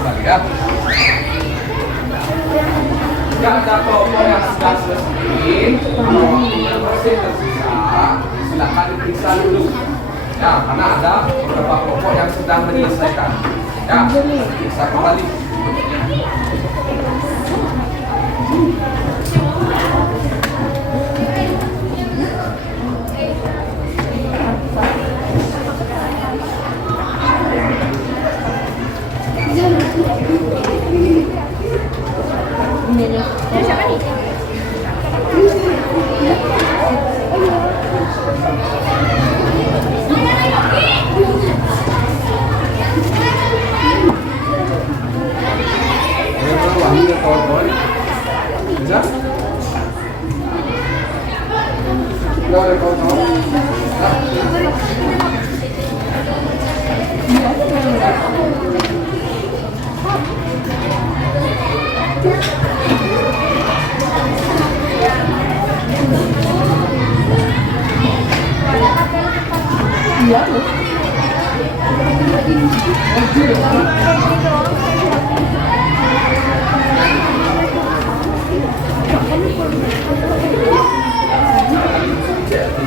kembali ya. Jika ada kelompok yang sudah selesai, kalau waktunya masih tersisa, silakan diperiksa dulu. Ya, karena ada beberapa kelompok yang sedang menyelesaikan. Ya, bisa kembali. Bisa? Nggak ada kawan-kawan?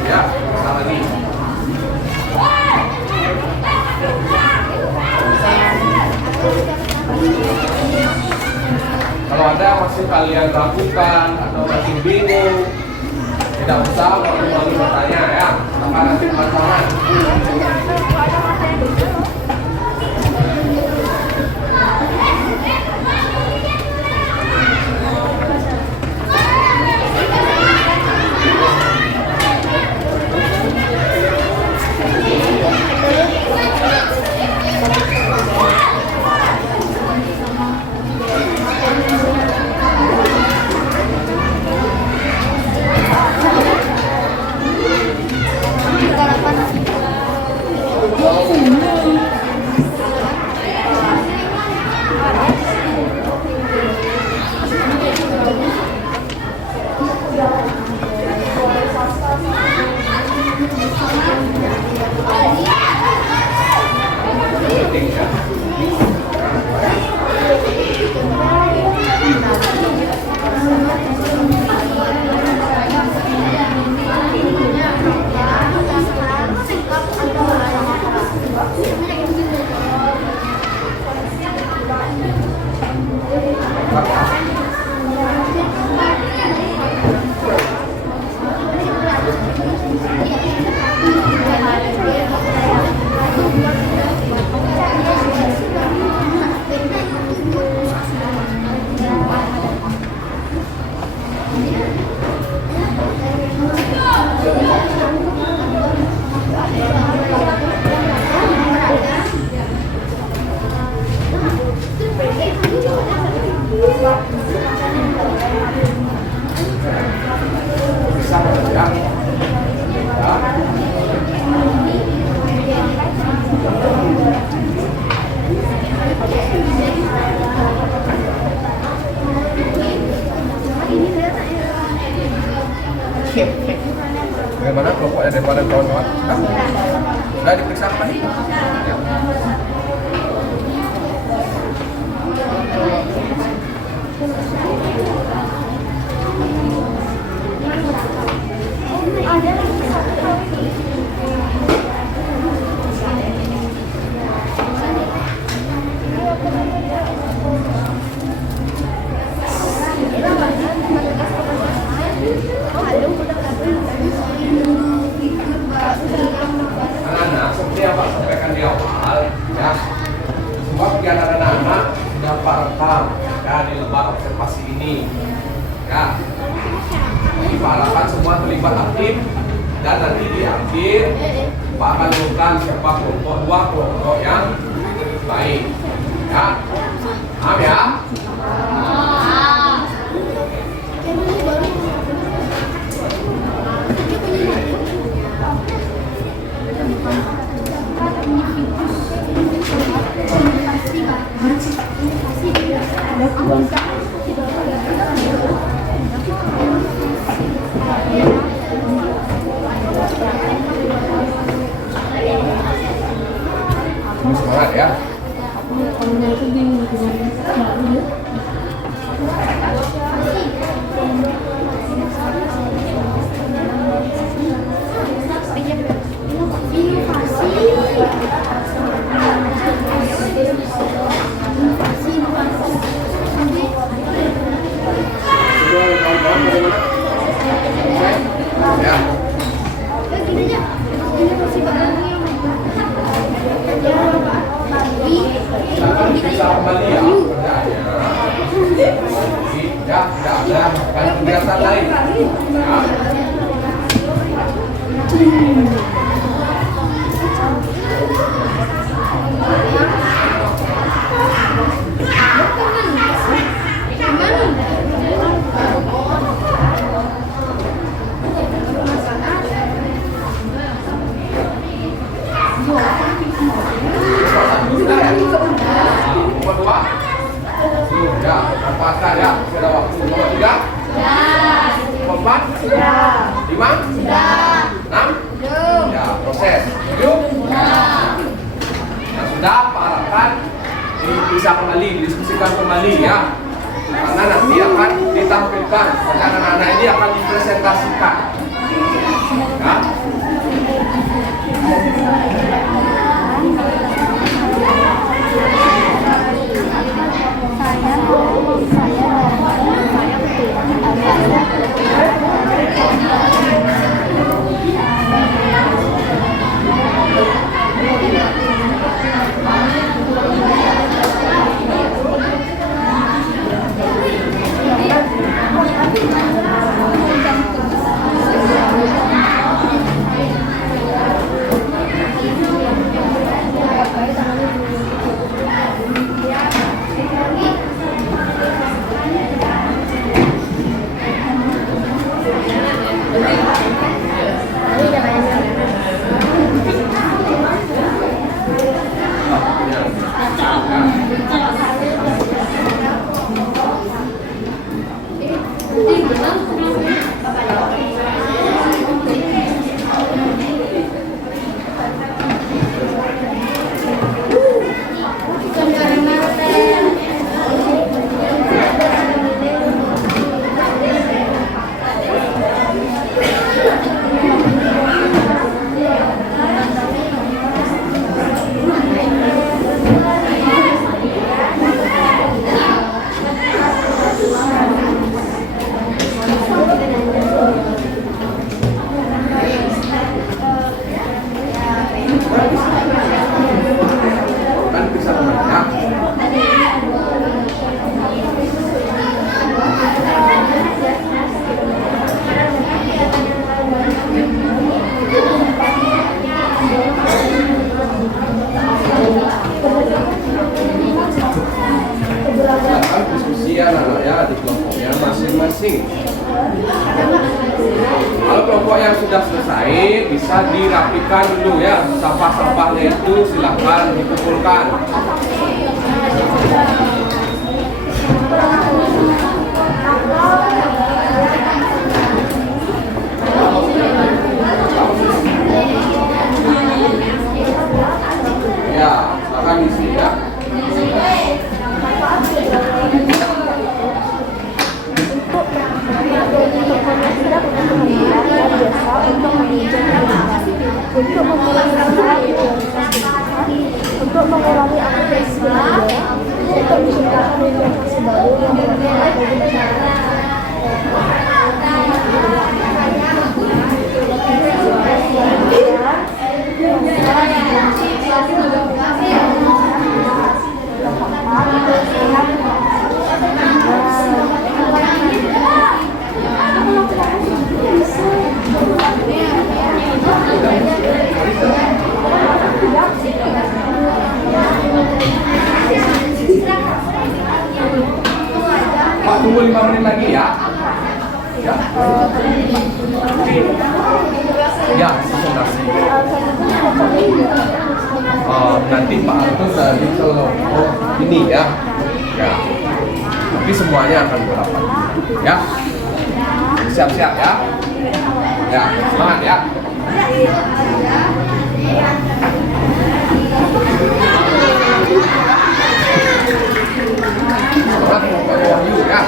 Ya, sama lagi. Kalau ada masih kalian ragukan atau masih bingung, tidak usah malu-malu bertanya ya, tanpa nanti masalah. Bagaimana kelompoknya daripada kawan-kawan? Sudah diperiksa kembali? Ya. Anak-anak, seperti yang Pak sampaikan di awal, ya, semua kegiatan anak-anak sudah Pak rekam ya, di lembar observasi ini. Ya, jadi Pak harapkan semua terlibat aktif dan nanti di akhir Pak akan umumkan siapa kelompok dua kelompok yang baik. Ya, paham ya? Semangat ya. Ya, tidak ada kegiatan lain. Ya. Nomor 2. Ya, lepaskan ya. Sudah waktu. Nomor 3. Nomor 4. 5. 6. Ya, proses. 7. Nah, sudah Pak harapkan bisa kembali, diskusikan kembali ya. Karena nanti akan ditampilkan, dan anak-anak ini akan dipresentasikan. Ya. masing-masing. Kalau kelompok yang sudah selesai bisa dirapikan dulu ya, sampah-sampahnya itu silahkan dikumpulkan. Ya, silakan isi ya. Untuk mengurangi aktivitas belajar, untuk menciptakan inovasi baru yang bermanfaat bagi masyarakat. Pak, tunggu 5 menit lagi ya. Ya. Ya, presentasi. Nanti Pak Arthur dari kelompok ini ya. Ya. Tapi semuanya akan berapat. Ya. Siap-siap ya. Ya, semangat ya. Semangat kelompok Wahyu ya.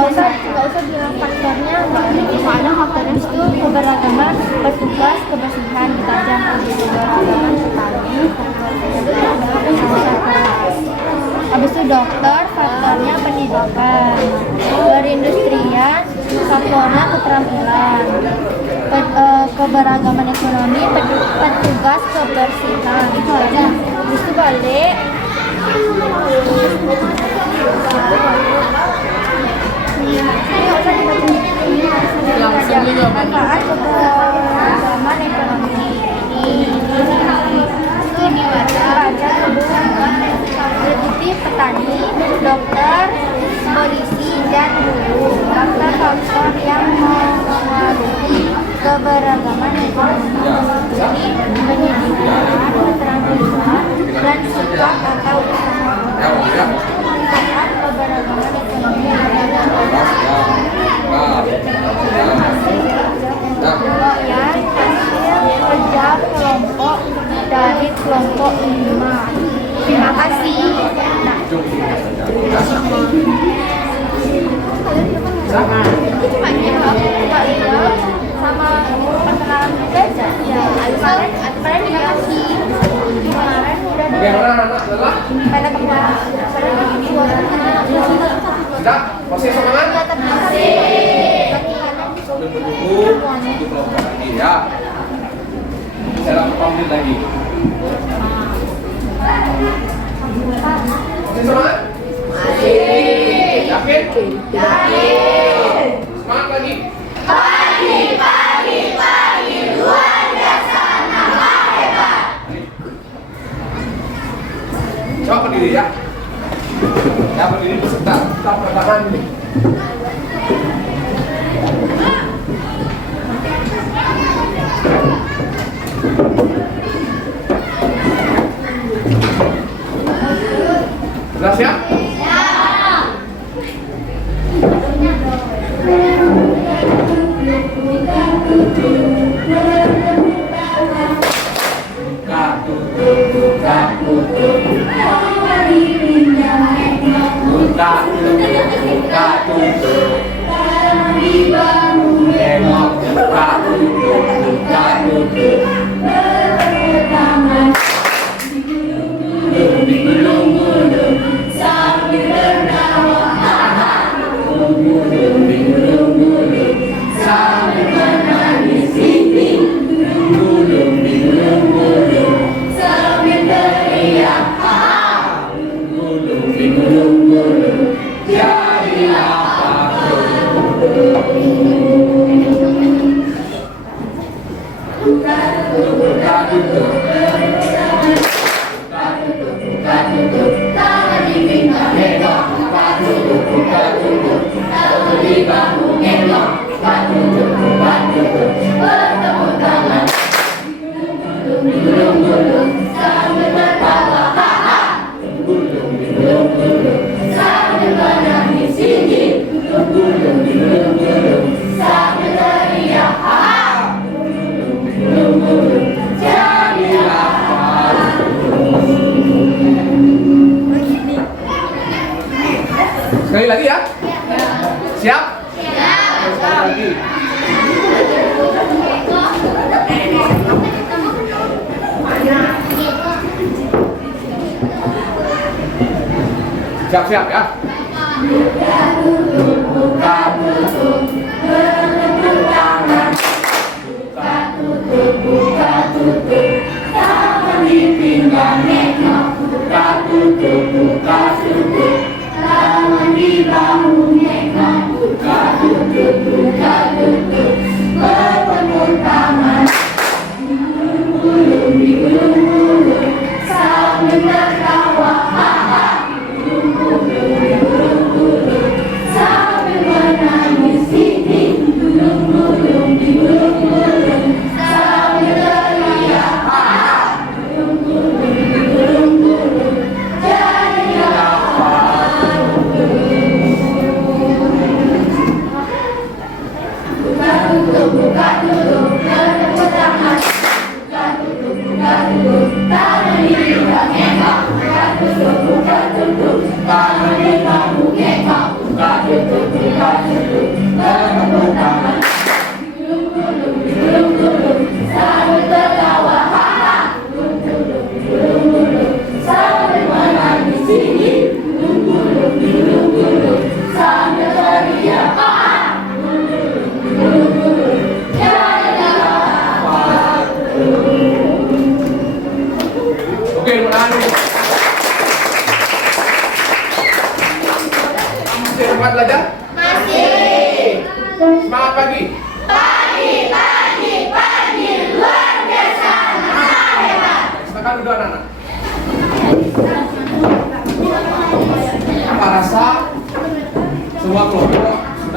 nggak usah bilang faktornya, soalnya faktornya itu keberagaman petugas kebersihan deterjen, keberagaman petani, habis itu dokter, faktornya pendidikan, perindustrian, faktornya keterampilan, keberagaman ekonomi, petugas kebersihan, itu aja. Habis itu balik manfaat keberagaman ekonomi itu diwajibkan produktif petani, dokter, polisi, dan guru. Faktor yang mempengaruhi keberagaman ekonomi ini pendidikan, keterampilan, dan sikap atau usaha. Manfaat keberagaman ekonomi yang hasil kerja kelompok dari kelompok 5. Terima kasih. Sama itu cuma sama perkenalan saja. Ya, kemarin dikasih kemarin udah pada kemarin Sudah? Masih semangat? masih Menunggu untuk kelompok lagi ya. Saya panggil lagi. Masih semangat? Masih. Yakin? Yakin. Semangat lagi. Pagi, luar biasa, nama hebat. Coba berdiri ya. Ya berdiri beserta tangan ini. Sudah siap? Sekali lagi ya? Siap? Siap. Sekali lagi. Siap-siap ya? Buka tutup,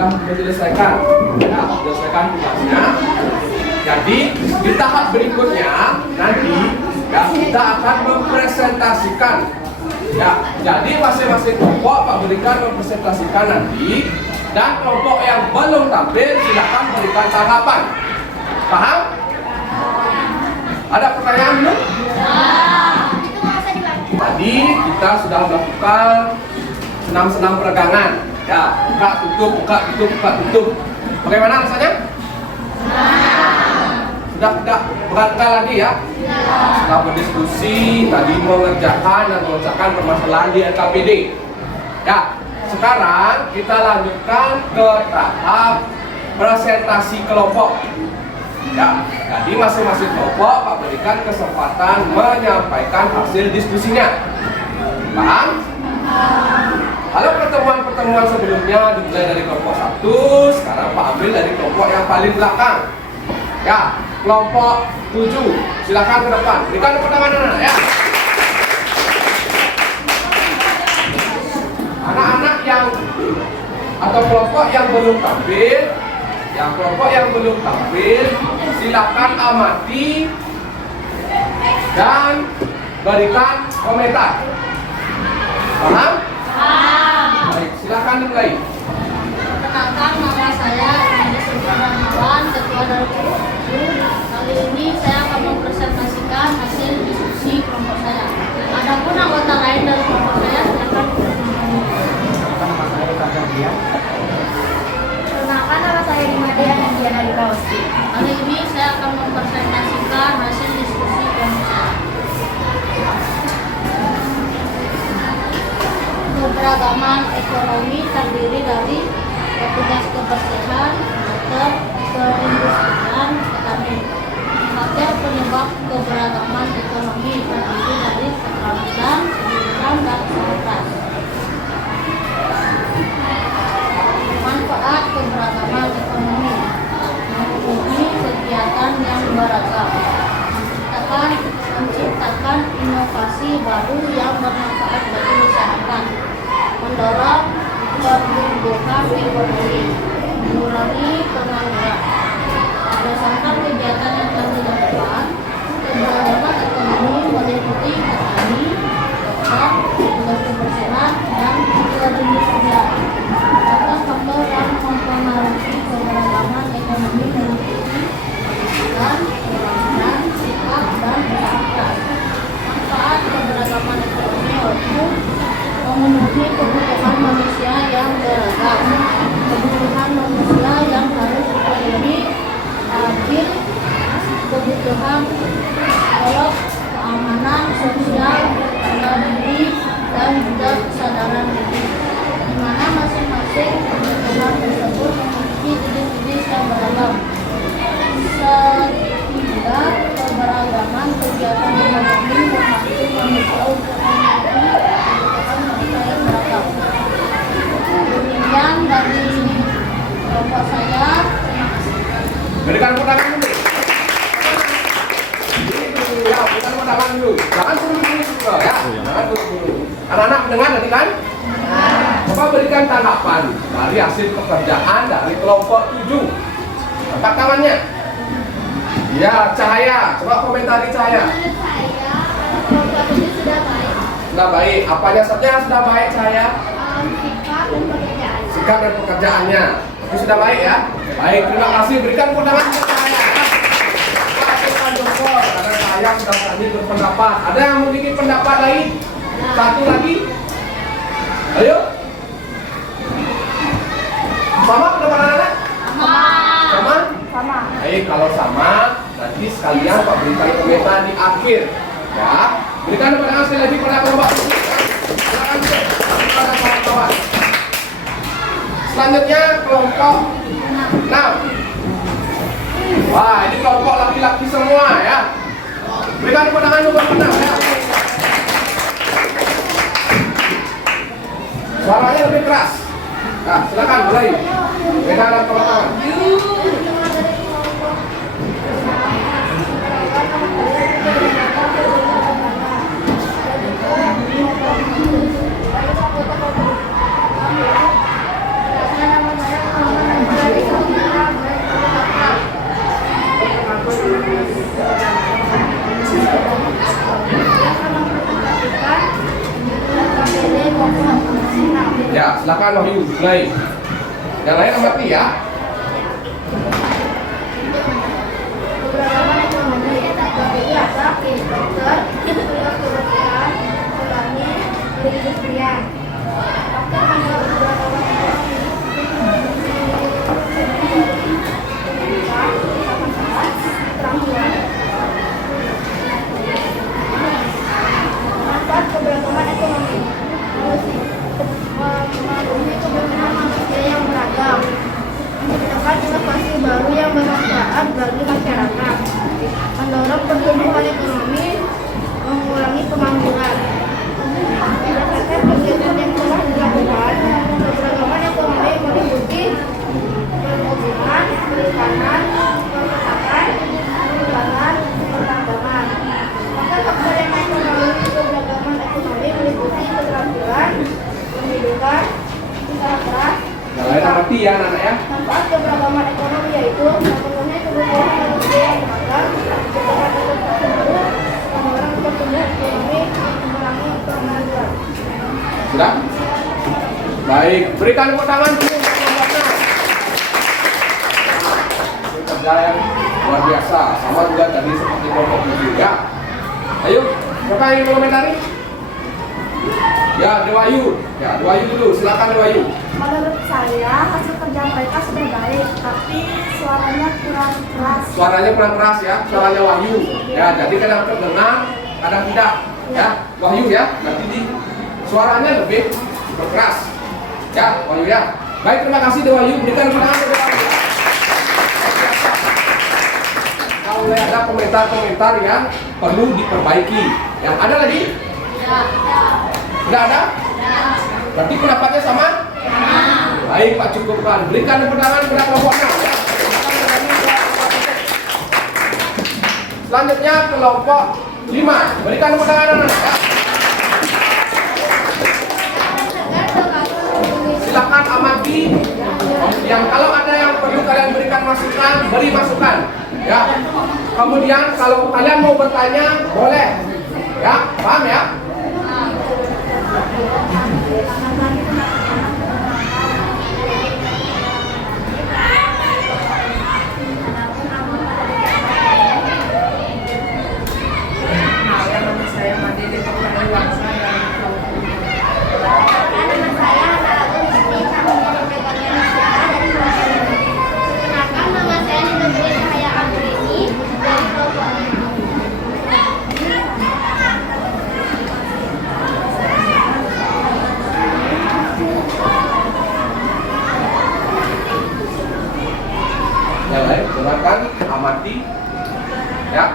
sudah menyelesaikan tugasnya. Jadi di tahap berikutnya nanti ya, kita akan mempresentasikan. Ya, jadi masing-masing kelompok Pak berikan mempresentasikan nanti, dan kelompok yang belum tampil silakan berikan tanggapan. Paham? Ada pertanyaan belum? Tadi kita sudah melakukan senam-senam peregangan. Ya, buka tutup, buka tutup, buka tutup. Bagaimana rasanya? Sudah tidak berat lagi ya? Setelah berdiskusi, tadi mengerjakan dan mengerjakan permasalahan di LKPD. Ya, sekarang kita lanjutkan ke tahap presentasi kelompok. Ya, jadi masing-masing kelompok Pak berikan kesempatan menyampaikan hasil diskusinya. Paham? Kalau pertemuan-pertemuan sebelumnya dimulai dari kelompok 1, sekarang Pak ambil dari kelompok yang paling belakang. Ya, kelompok 7, silakan ke depan. Berikan tepuk tangan anak-anak ya. Anak-anak yang atau kelompok yang belum tampil, silakan amati dan berikan komentar. Paham? Baik, silakan dimulai. Perkenalkan, nama saya Andi Sudarmawan, ketua dari kelompok 7. Kali ini saya akan mempresentasikan hasil diskusi kelompok saya. Adapun anggota lain dari kelompok saya silakan. Perkenalkan, nama saya Dimadian Indiana Dikawasi. Kali ini saya akan mempresentasikan hasil diskusi kelompok saya. Keberagaman ekonomi terdiri dari petugas kebersihan, dokter, perindustrian, petani. Faktor penyebab keberagaman ekonomi terdiri dari keterampilan, pendidikan, dan kualitas. Manfaat keberagaman ekonomi memenuhi kegiatan yang beragam, menciptakan inovasi baru yang bermanfaat bagi masyarakat, mendorong pertumbuhan ekonomi, mengurangi pengangguran. Berdasarkan kegiatan yang telah dilakukan, keberagaman ekonomi meliputi petani, dokter, petugas kebersihan, dan perindustrian. Faktor-faktor yang mempengaruhi keberagaman ekonomi meliputi pendidikan, keterampilan, sikap, dan kualitas. Manfaat keberagaman ekonomi yaitu memenuhi kebutuhan manusia yang beragam, kebutuhan manusia yang harus dipenuhi, adil, kebutuhan psikolog, keamanan sosial, harga diri, dan juga kesadaran diri, di mana masing-masing kebutuhan tersebut memiliki jenis-jenis yang beragam. Sehingga keberagaman kegiatan ekonomi membantu manusia untuk memenuhi kebutuhan mereka yang beragam. Demikian dari kelompok saya. Berikan tepuk tangan dulu. Ya, berikan tepuk tangan dulu. Jangan suruh-suruh juga ya. Jangan suruh-suruh. Anak-anak mendengar tadi kan? Coba berikan tanggapan dari hasil pekerjaan dari kelompok 7. Angkat tangannya. Ya, Cahaya. Coba komentari Cahaya. Kelompok 7 sudah baik. Sudah baik. Apanya saja sudah baik Cahaya? Sikap dan pekerjaan. Sikap dan pekerjaannya. Itu sudah baik ya? Baik, terima kasih. Berikan tepuk tangan untuk Cahaya. Berikan jempol karena Cahaya sudah berani berpendapat. Ada yang memiliki pendapat lain? Satu lagi? Ayo. Sama pendapat anak-anak? Sama? Sama. Baik, kalau sama, nanti sekalian Pak berikan komentar di akhir. Ya, berikan tepuk tangan sekali lagi pada kelompok. Silakan cek, silakan kawan-kawan. Selanjutnya kelompok 6. Wah, ini kelompok laki-laki semua ya. Berikan tepuk tangan untuk Pak 6 ya. Suaranya lebih keras. Nah, silakan mulai. Beda dengan kawan-kawan. Nama saya Muhammad Ya, silakan Wahyu, mulai. Yang lain amati ya. Keberagaman ekonomi terdiri atas dokter, kedokteran, petani, perindustrian. Faktor penyebab keberagaman ekonomi pendidikan, kesehatan, keterampilan. Manfaat keberagaman ekonomi memenuhi kebutuhan manusia yang beragam, menciptakan inovasi baru yang bermanfaat bagi masyarakat, mendorong pertumbuhan ekonomi, mengurangi pengangguran. Berdasarkan kegiatan yang telah dilakukan, keberagaman ekonomi meliputi perkebunan, perikanan, pertanian, pertambangan, pertambangan. Maka faktor yang mempengaruhi keberagaman ekonomi meliputi keterampilan, pendidikan, usaha keras. Yang lain amati ya anak-anak ya. Manfaat keberagaman ekonomi yaitu memenuhi kebutuhan manusia yang beragam, menciptakan inovasi baru, mendorong pertumbuhan ekonomi, mengurangi pengangguran. Sudah? Baik, berikan tepuk tangan dulu untuk kelompoknya. Ini kerja yang luar biasa, sama juga tadi seperti kelompok itu ya. Ayo, siapa yang ingin komentari? Ya, Dewayu. Ya, Dewayu dulu, silakan Dewayu. Menurut saya hasil kerja mereka sudah baik, tapi suaranya kurang keras. Suaranya kurang keras ya, suaranya Wahyu. Ya, jadi kadang terdengar, kadang tidak. Ya, Wahyu ya, nanti di suaranya lebih berkeras. Ya, Wahyu ya. Baik, terima kasih Dewayu. Berikan tepuk tangan untuk Dewayu. Kalau ada komentar-komentar yang perlu diperbaiki. Yang ada lagi? Tidak ada? Berarti pendapatnya sama? Baik Pak, cukupkan. Berikan tepuk tangan kepada kelompoknya. Ya. Selanjutnya kelompok 5. Berikan tepuk tangan anak-anak ya. Silakan amati. Yang kalau ada yang perlu kalian berikan masukan, beri masukan. Ya. Kemudian kalau kalian mau bertanya, boleh. Ya, paham ya? Yang lain, silakan amati. Ya.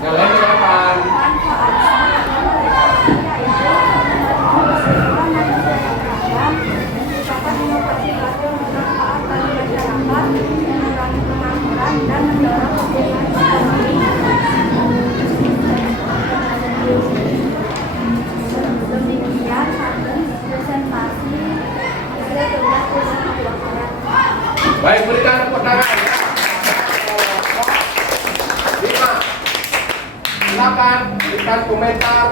Yang lain silakan. Baik, berikan tepuk tangan ya. 5. Silakan berikan komentar,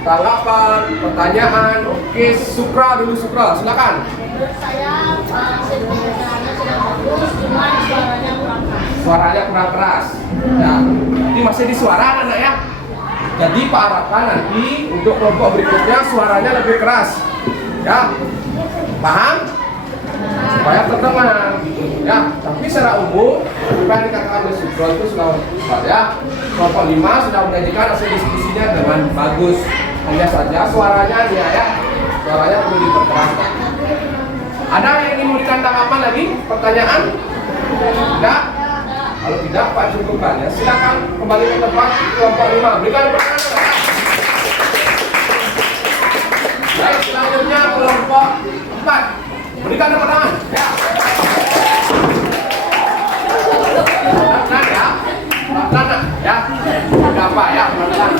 tanggapan, pertanyaan. Oke, Sukra dulu, Sukra. Silakan. Menurut saya hasil pembicaranya sudah bagus, cuma suaranya kurang keras. Suaranya kurang keras. Ya, ini masih di suara anak ya. Jadi Pak harapkan nanti untuk kelompok berikutnya suaranya lebih keras. Ya, paham? supaya terdengar. Ya, tapi secara umum apa yang dikatakan oleh Sutro itu sudah ya. Kelompok 5 sudah menyajikan hasil diskusinya dengan bagus. Hanya saja suaranya dia ya, suaranya perlu diperkeras. Ada yang ingin memberikan tanggapan lagi? Pertanyaan? Tidak? Kalau tidak, Pak cukupkan ya. Silakan kembali ke tempat kelompok 5. Berikan pertanyaan. Baik, selanjutnya kelompok 4. Berikan tepuk tangan. Ya. Pelan-pelan ya. Pelan-pelan ya. Tidak apa ya, pelan-pelan.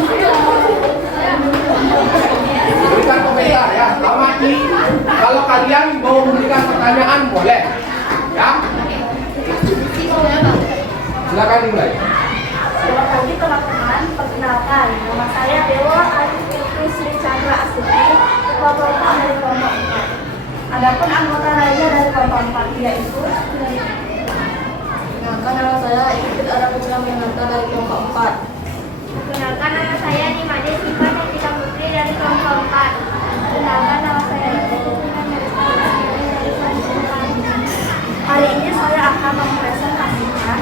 Berikan komentar ya. Amati. Kalau kalian mau memberikan pertanyaan boleh. Ya. Silakan dimulai. Selamat pagi teman-teman, perkenalkan nama saya Dewa Arifin Sri Chandra Astuti, ketua kelompok dari kelompok 4. Adapun anggota lainnya dari kelompok 4 yaitu Perkenalkan nama saya Ikut Arabina Minata dari kelompok 4. Perkenalkan nama saya Nimade Siva Novita Putri dari kelompok 4. Perkenalkan nama saya Nikita dari kelompok 4. Hari ini saya akan mempresentasikan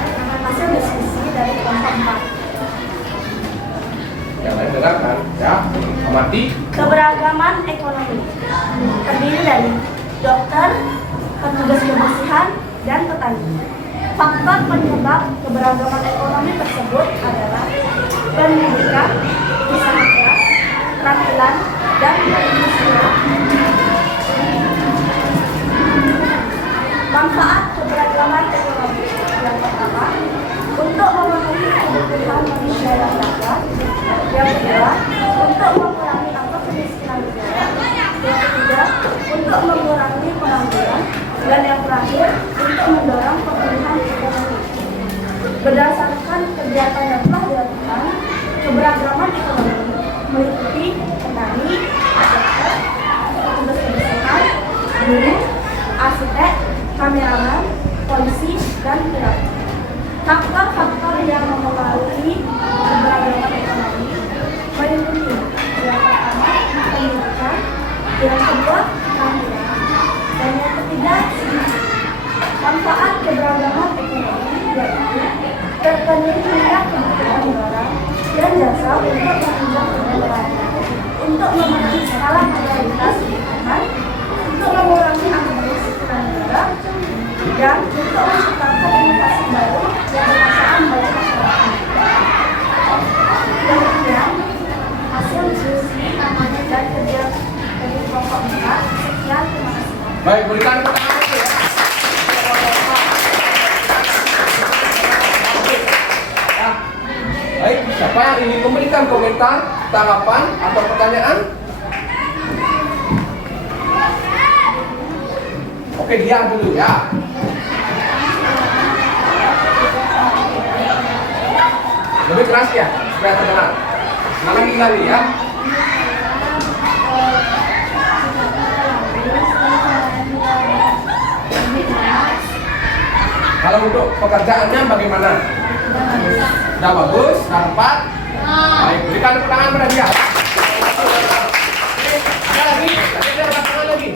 hasil diskusi dari kelompok 4. Yang lain dengarkan ya. Amati. Keberagaman ekonomi terdiri dari dokter, petugas kebersihan, dan petani. Faktor penyebab keberagaman ekonomi tersebut adalah pendidikan, usaha keras, keterampilan, dan perindustrian. Manfaat keberagaman ekonomi yang pertama, untuk memenuhi kebutuhan manusia yang beragam. Yang kedua, untuk mengurangi angka kemiskinan negara. Yang ketiga, untuk mengurangi pengangguran. Dan yang terakhir, untuk mendorong pemulihan ekonomi. Berdasarkan kegiatan yang telah dilakukan, keberagaman ekonomi meliputi petani, dokter, petugas kebersihan, guru, arsitek, kameramen, polisi, dan pilot. Faktor-faktor yang mempengaruhi keberagaman ekonomi meliputi yang pertama pendidikan, yang kedua keterampilan, dan yang ketiga manfaat keberagaman ekonomi yaitu terpenuhinya kebutuhan barang dan jasa untuk menunjang kebenaran, untuk memenuhi skala prioritas lingkungan, untuk mengurangi angka kemiskinan negara, dan untuk menciptakan inovasi baru yang bermanfaat bagi masyarakat. Demikian hasil diskusi dan kerja dari kelompok 4. Sekian, terima kasih. Baik, berikan tepuk tangan ya. Ya. Baik, siapa yang ingin memberikan komentar, tanggapan, atau pertanyaan? Oke, diam dulu ya. Lebih keras ya, supaya terdengar. Sekali lagi ya. Kalau untuk pekerjaannya bagaimana? Sudah bagus, sudah tepat. Baik, berikan tepuk tangan pada dia. Ada lagi? Ada tangan lagi?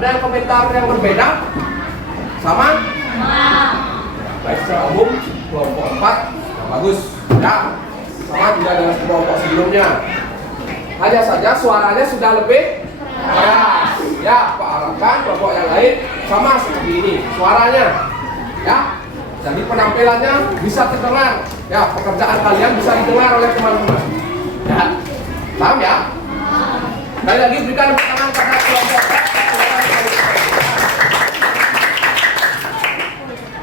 Ada yang komentar yang berbeda? Sama? Baik, secara umum kelompok 4 bagus. Ya, sama juga dengan kelompok sebelumnya. Hanya saja suaranya sudah lebih keras. Ya, Pak harapkan kelompok yang lain sama seperti ini suaranya. Ya, jadi penampilannya bisa terdengar. Ya, pekerjaan kalian bisa didengar oleh teman-teman. Ya, paham ya? Sekali lagi berikan tepuk tangan pada kelompok.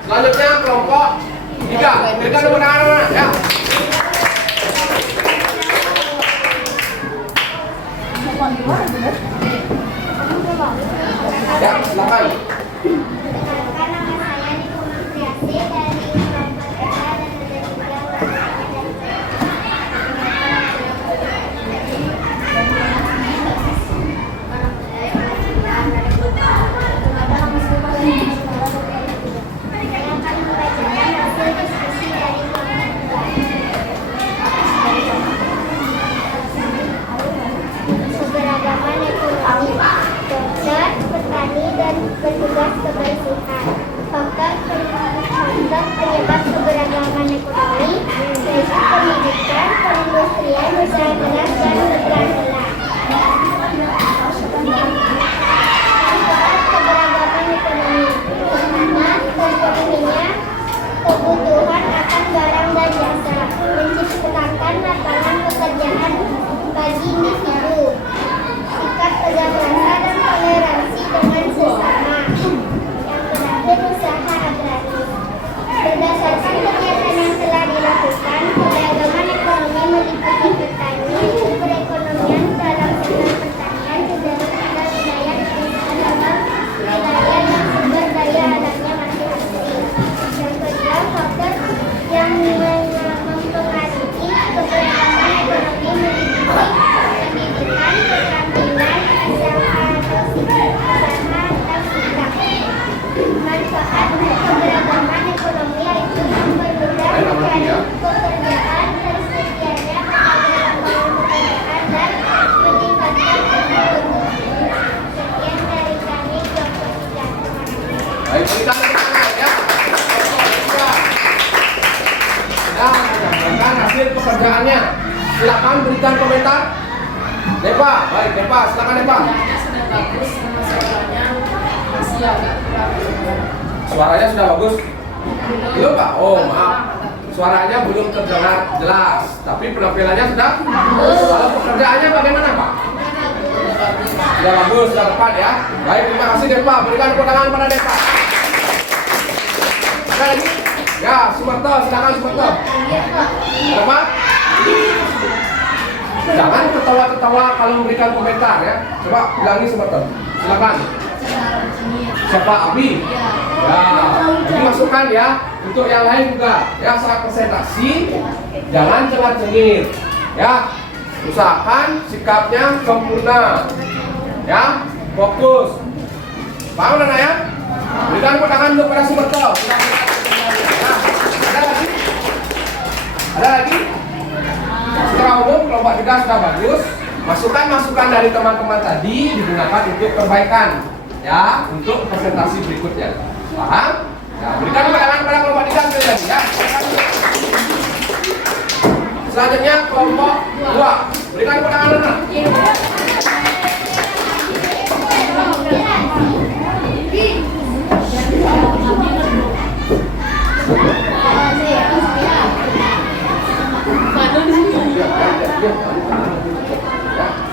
Selanjutnya kelompok 3. Berikan tepuk tangan ya. Ya, silakan. Perkenalkan nama saya Niko Marfiasi dari kelompok 3 dan ada juga keberagaman ekonomi, dokter, petani, dan dan petugas kebersihan. Faktor penyebab keberagaman ekonomi yaitu pendidikan, perindustrian, usaha keras, dan keterampilan. Manfaat keberagaman ekonomi pertama, terpenuhinya kebutuhan akan barang dan jasa, menciptakan lapangan pekerjaan bagi individu, sikap tegak rasa dan toleransi dengan sesama. Yang terakhir, usaha agraris. Berdasarkan kegiatan yang telah dilakukan, keberagaman ekonomi meliputi petani, perekonomian dalam sektor pertanian, juga wilayah dan sumber daya alamnya masing-masing. Yang kedua, faktor yang mempengaruhi keberagaman ekonomi meliputi pendidikan, keterampilan, usaha atau sikap. Manfaat keberagaman ekonomi yaitu mempermudah mencari pekerjaan, tersedianya lapangan pekerjaan, dan meningkatkan ekonomi. Sekian dari kami, kelompok 3. Baik, berikan tepuk tangan ya. Dan menyampaikan hasil pekerjaannya. Silakan berikan komentar. Depa, baik Depa, silakan Depa. Sudah bagus, nama suaranya masih agak kurang. Suaranya sudah bagus. Belum Pak? Oh maaf. Suaranya belum terdengar jelas, tapi penampilannya sudah bagus. Kalau pekerjaannya bagaimana Pak? Sudah bagus, sudah tepat ya. Baik, terima kasih Depa. Berikan tepuk tangan pada Depa. Ada lagi? Ya, Sumarto, silakan Sumarto. Ada Pak? Jangan ketawa-ketawa kalau memberikan komentar ya. Coba ulangi Sumarto. Silakan. Siapa Abi? Ya, jadi masukkan ya. Untuk yang lain juga ya, saat presentasi jangan cengar-cengir ya. Usahakan sikapnya sempurna ya, fokus. Paham Nana ya? Berikan tepuk tangan dulu pada Sumarto. Nah, ada lagi? Ada lagi? Secara umum kelompok 3 sudah bagus. Masukan-masukan dari teman-teman tadi digunakan untuk perbaikan ya, untuk presentasi berikutnya. Paham? Ya, berikan tepuk tangan pada kelompok 3 sekali lagi ya. Selanjutnya kelompok 2. Berikan tepuk tangan Nana.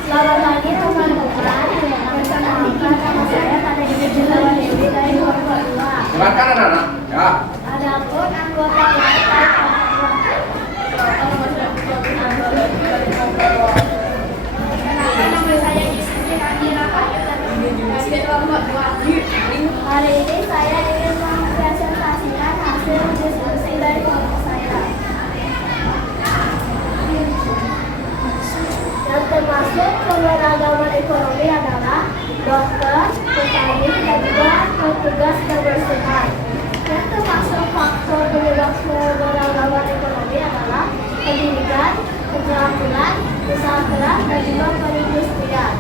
Selamat pagi teman-teman. Perkenalkan nama saya Tanda Dewi dari kelompok 2. Silakan anak-anak. Ya. Adapun anggota lain nama saya Yusri Nadira Ayu dari kelompok 2. Hari ini saya ingin mempresentasikan hasil diskusi dari kelompok saya. Yang termasuk keberagaman ekonomi adalah dokter, petani, dan juga petugas kebersihan. Yang termasuk faktor penyebab keberagaman ekonomi adalah pendidikan, keterampilan, usaha keras, dan juga perindustrian.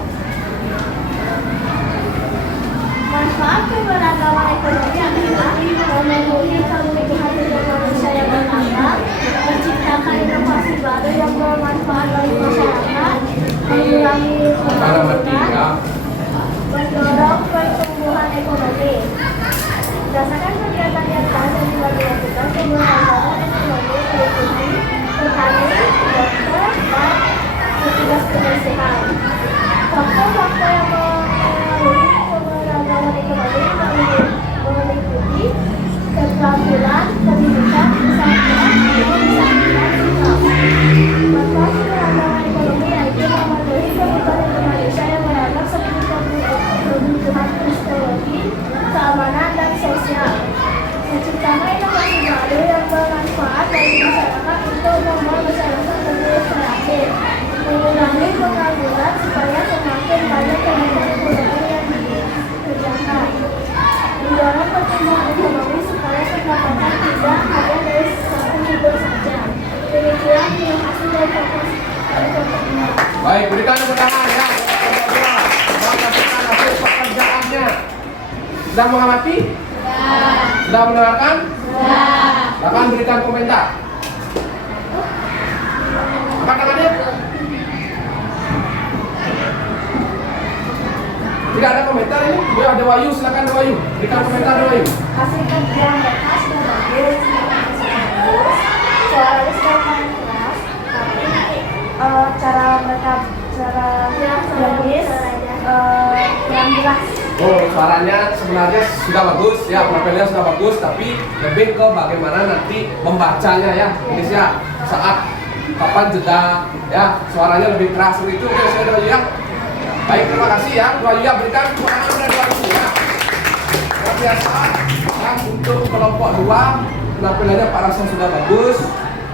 Manfaat keberagaman ekonomi adalah memenuhi kebutuhan hidup manusia yang berkembang, menciptakan inovasi baru yang bermanfaat bagi masyarakat, mengurangi pengangguran, mendorong pertumbuhan ekonomi. Berdasarkan kegiatan yang telah dilakukan, keberagaman ekonomi meliputi petani, dokter, dan petugas kebersihan. Faktor-faktor yang mengaruhi keberagaman ekonomi meliputi keterampilan, pendidikan, usaha keras, dan sikap. Manfaat keberagaman ekonomi yaitu memenuhi kebutuhan hidup manusia yang beragam seperti kebutuhan psikologi, keamanan, dan sosial. Menciptakan inovasi baru yang bermanfaat bagi masyarakat untuk membuat masyarakat lebih kreatif, mengurangi pengangguran supaya semakin banyak kegiatan ekonomi yang dikerjakan, mendorong pertumbuhan ekonomi supaya pendapatan tidak hanya dari satu sumber saja. Demikian hasil dari kelompok 2. Baik, berikan tepuk tangan ya. Berikan hasil pekerjaannya. Sudah mengamati? Sudah mendengarkan? Silakan berikan komentar. Angkat tangannya. Tidak ada komentar ini? Ya, ada Wahyu, silakan Wahyu. Berikan komentar Wahyu. Hasil kerja mereka sudah bagus, suaranya sudah main keras, tapi cara mereka menulis kurang jelas. Oh, suaranya sebenarnya sudah bagus, ya, penampilannya sudah bagus, tapi lebih ke bagaimana nanti membacanya ya, Indonesia saat kapan jeda, ya, suaranya lebih keras seperti itu, ya, saya Wahyu ya. Baik, terima kasih ya, Wahyu ya, berikan tepuk tangan dari Wahyu ya. Luar biasa, ya, untuk kelompok 2 penampilannya Pak Rasa sudah bagus,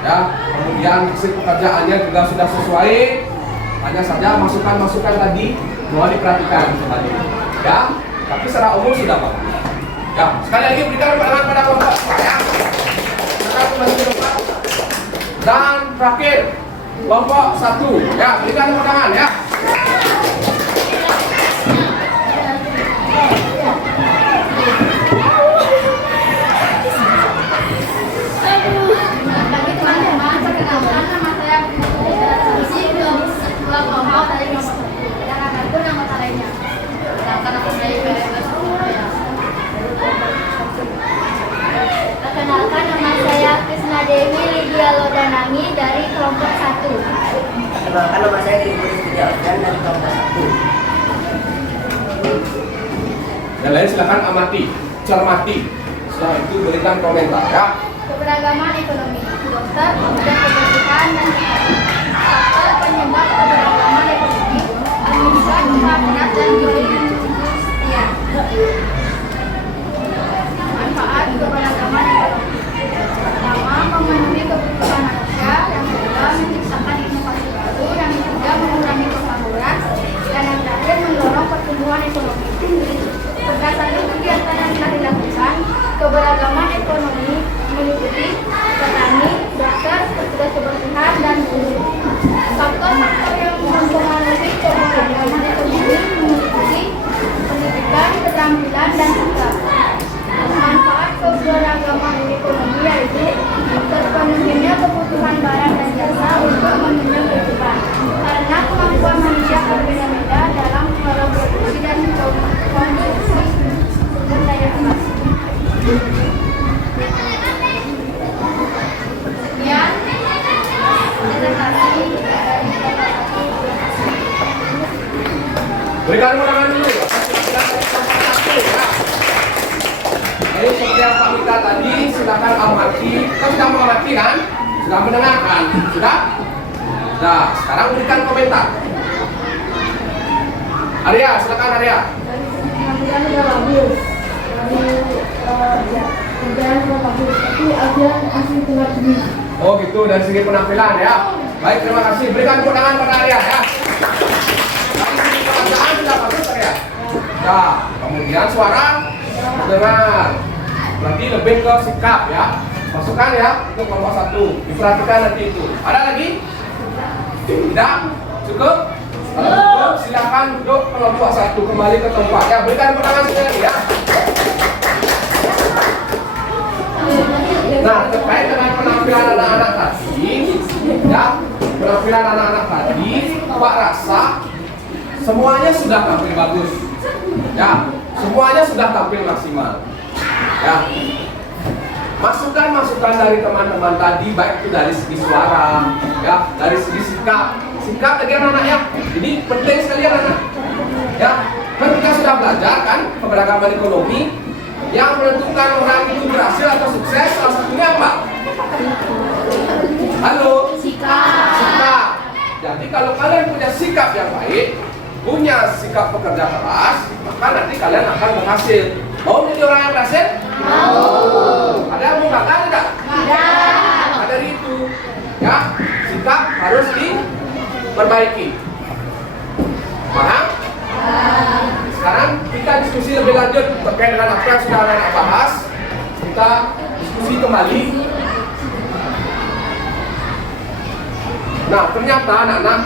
ya, kemudian hasil pekerjaannya juga sudah sesuai, hanya saja masukan-masukan tadi mohon diperhatikan kembali. Ya, tapi secara umum sudah bagus. Ya, sekali lagi berikan pandangan pada kelompok ya. Kita kembali ke depan. Dan terakhir kelompok 1. Ya, berikan pandangan ya. Bagi teman-teman, perkenalkan nama saya Susi, ketua kelompok dari kelompok 1. Dan adapun anggota lainnya. Sedangkan aku dari PLS Surabaya. Perkenalkan, nama saya Krisna Dewi Lydia Lodanangi dari kelompok 1. Perkenalkan, nama saya Ibu Rizky Alfian dari kelompok 1. Yang lain silakan amati, cermati. Setelah itu berikan komentar ya. Keberagaman ekonomi, dokter, kemudian kebersihan dan faktor penyebab keberagaman ekonomi, administrasi berat dan ya. Manfaat keberagaman ekonomi. Pertama, memenuhi kebutuhan manusia, yang kedua menciptakan inovasi baru, yang ketiga mengurangi pengangguran, dan yang terakhir mendorong pertumbuhan ekonomi. Berdasarkan kegiatan yang telah dilakukan, keberagaman ekonomi meliputi petani, dokter, petugas kebersihan, dan guru. Faktor-faktor yang mempengaruhi keberagaman ekonomi meliputi pendidikan, keterampilan, dan sikap. Manfaat keberagaman ekonomi yaitu terpenuhinya kebutuhan barang dan jasa untuk menunjang kehidupan. Karena kemampuan manusia berbeda-beda dalam mengelola produksi dan konsumsi sumber daya alam. Sekian presentasi dari Berikan undangan dulu. Jadi seperti yang Pak minta tadi, silakan amati. Kita sudah mengamati kan? Sudah mendengarkan? Sudah? Nah, sekarang berikan komentar. Arya, silakan Arya. penampilan udah bagus, kerjaan udah bagus, tapi aja asli telat ini. Oh gitu, dari segi penampilan ya. Baik, terima kasih. Berikan tepuk tangan pada Arya ya. Dari segi penampilan sudah bagus Arya. Ya, kemudian suara dengar. Berarti lebih ke sikap ya. Masukkan ya untuk kelompok 1. Diperhatikan nanti itu. Ada lagi? Tidak? Cukup? Kalau cukup, silakan duduk kelompok 1 kembali ke tempat. Ya, berikan tepuk tangan sekali lagi ya. Nah, terkait dengan penampilan anak-anak tadi, ya, penampilan anak-anak tadi, Pak rasa semuanya sudah tampil bagus, ya, semuanya sudah tampil maksimal, ya. Masukan-masukan dari teman-teman tadi, baik itu dari segi suara, ya, dari segi sikap lagi anak-anak ya. Ini penting sekali anak-anak, ya. Kan kita sudah belajar kan keberagaman ekonomi. Yang menentukan orang itu berhasil atau sukses salah satunya apa? Halo? Sikap. Jadi kalau kalian punya sikap yang baik, punya sikap pekerja keras, maka nanti kalian akan berhasil. Mau menjadi orang yang berhasil? Mau. Ada yang mau gagal tidak? Ada. Maka dari itu, ya, sikap harus diperbaiki. Paham? Sekarang kita diskusi lebih lanjut terkait dengan apa yang sudah anak-anak bahas. Kita diskusi kembali. Nah, ternyata anak-anak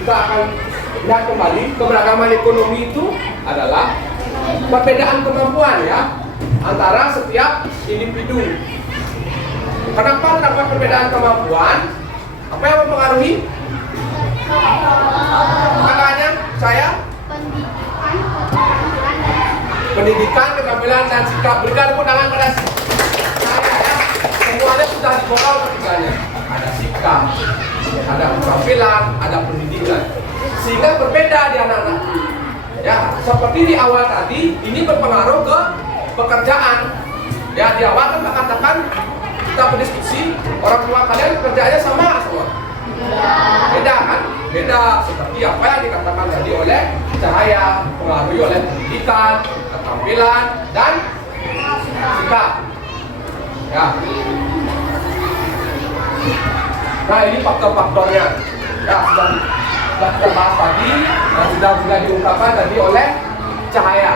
kita akan lihat kembali keberagaman ekonomi itu adalah perbedaan kemampuan ya antara setiap individu. Kenapa terdapat perbedaan kemampuan? Apa yang mempengaruhi? Makanya saya pendidikan, keterampilan dan sikap. Berikan tepuk tangan pada saya ya. Semuanya sudah dibawa ketiganya. Ada sikap, ada keterampilan, ada pendidikan. Sehingga berbeda di anak-anak. Ya, seperti di awal tadi, ini berpengaruh ke pekerjaan. Ya, di awal kan katakan kita berdiskusi, orang tua kalian kerjanya sama semua. Beda kan? Beda seperti apa yang dikatakan tadi oleh Cahaya, pengaruhi oleh pendidikan, keterampilan dan sikap. Ya. Nah, ini faktor-faktornya. Ya, sudah kita bahas tadi dan sudah juga diungkapkan tadi oleh Cahaya.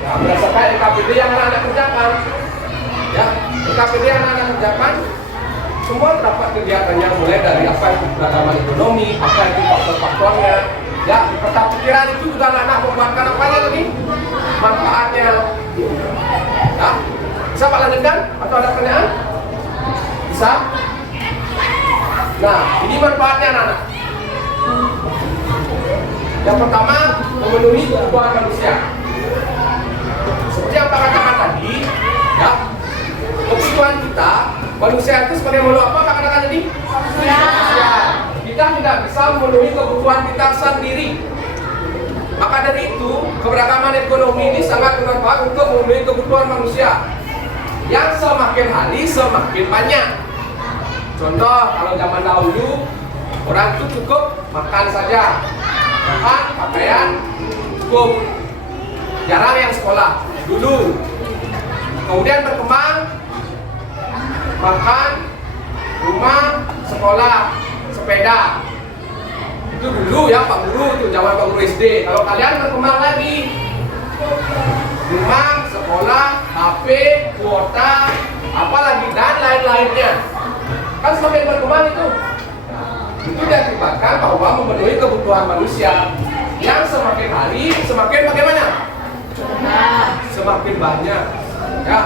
Ya, berdasarkan LKPD yang anak-anak kerjakan. Ya, LKPD yang anak-anak kerjakan semua terdapat kegiatannya, mulai dari apa itu keberagaman ekonomi, apa itu faktor-faktornya. Ya, peta pikiran itu juga anak-anak membuatkan apanya tadi? Manfaatnya. Ya, bisa Pak lanjutkan? Atau ada pertanyaan? Bisa? Nah, ini manfaatnya anak-anak. Yang pertama, memenuhi kebutuhan manusia. Seperti yang Pak katakan tadi, ya, kebutuhan kita manusia itu sebagai makhluk apa Pak katakan tadi? Manusia. Kita tidak bisa memenuhi kebutuhan kita sendiri. Maka dari itu, keberagaman ekonomi ini sangat bermanfaat untuk memenuhi kebutuhan manusia. Yang semakin hari semakin banyak. Contoh, kalau zaman dahulu orang itu cukup makan saja, makan, pakaian, cukup. Jarang yang sekolah dulu. Kemudian berkembang, makan, rumah, sekolah, sepeda. Itu dulu ya Pak Guru, itu zaman Pak Guru SD. Kalau kalian berkembang lagi, rumah, sekolah, HP, kuota, apalagi dan lain-lainnya. Kan semakin berkembang itu. Itu diakibatkan bahwa memenuhi kebutuhan manusia yang semakin hari semakin bagaimana? Semakin banyak. Ya.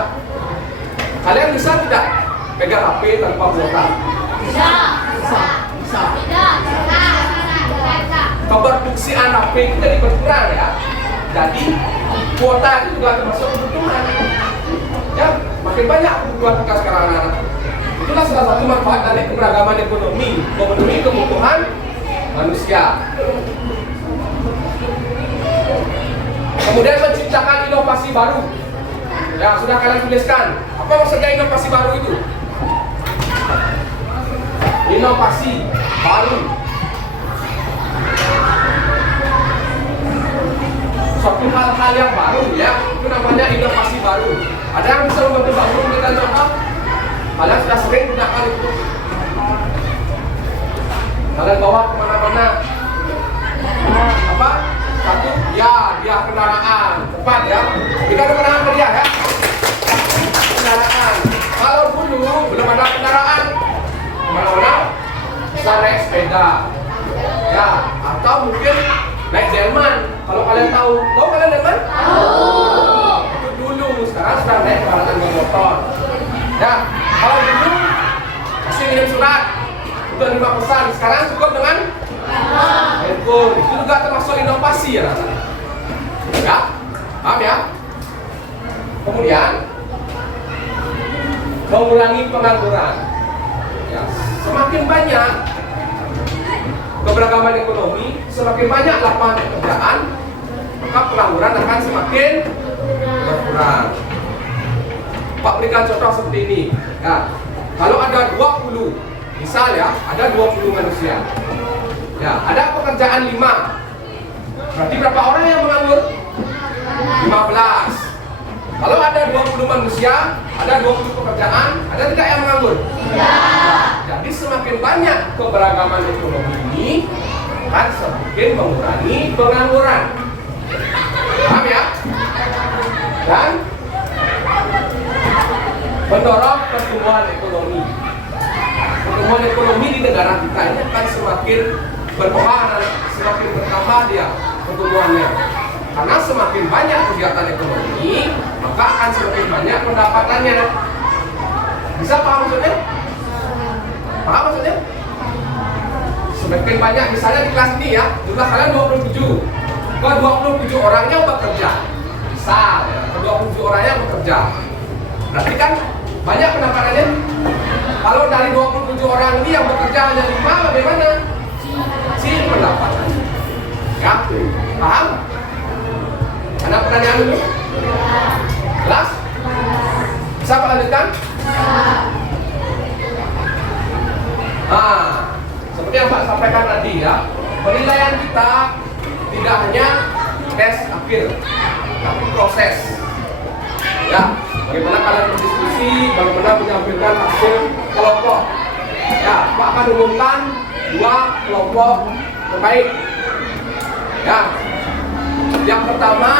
Kalian bisa tidak pegang HP tanpa kuota? Bisa. Tidak. Keberfungsian HP kita berkurang ya. Jadi kuota itu juga termasuk kebutuhan. Ya, makin banyak kebutuhan kita sekarang anak-anak. Itulah salah satu manfaat dari keberagaman ekonomi, memenuhi kebutuhan manusia. Kemudian menciptakan inovasi baru. Ya, sudah kalian tuliskan. Apa maksudnya inovasi baru itu? Inovasi baru. Suatu hal-hal yang baru ya, itu namanya inovasi baru. Ada yang bisa membantu Pak Guru memberikan contoh? Kalian sudah sering gunakan itu. Kalian bawa kemana-mana. Apa? Satu, ya, dia kendaraan. Cepat ya. Kita ada kendaraan ke dia ya. Kendaraan. Kalau dulu belum ada kendaraan, kemana-mana bisa naik sepeda. Ya, atau mungkin naik delman. Kalau kalian tahu kalian delman? Tahu. Itu dulu. Sekarang sudah naik kendaraan bermotor. Ya, kalau dulu masih ngirim surat untuk terima pesan. Sekarang cukup dengan handphone. Itu juga termasuk inovasi ya. Ya, paham ya? Kemudian mengurangi pengangguran. Ya, semakin banyak keberagaman ekonomi, semakin banyak lapangan pekerjaan, maka pengangguran akan semakin berkurang. Pak berikan contoh seperti ini. Ya, kalau ada 20, misal ya, ada 20 manusia. Ya, ada pekerjaan 5. Berarti berapa orang yang menganggur? 15. Kalau ada 20 manusia, ada 20 pekerjaan, ada tidak yang menganggur? Tidak. Jadi semakin banyak keberagaman ekonomi ini akan semakin mengurangi pengangguran. Paham ya? Dan mendorong pertumbuhan ekonomi. Pertumbuhan ekonomi di negara kita ini akan semakin berkembang, semakin bertambah dia pertumbuhannya. Karena semakin banyak kegiatan ekonomi, maka akan semakin banyak pendapatannya. Bisa paham maksudnya? Paham maksudnya? Semakin banyak, misalnya di kelas ini ya, jumlah kalian 27. Ke 27 orangnya bekerja. Misal ya, ke 27 orangnya bekerja. Berarti kan banyak pendapatannya. Kalau dari 27 orang ini yang bekerja hanya 5, bagaimana? Kecil pendapatannya. Ya, paham? Ada pertanyaan dulu? Kelas? Bisa Pak lanjutkan? Seperti yang Pak sampaikan tadi ya, penilaian kita tidak hanya tes akhir, tapi proses. Ya, bagaimana kalian berdiskusi, bagaimana menyampaikan hasil kelompok. Ya, Pak akan umumkan 2 kelompok terbaik. Ya, yang pertama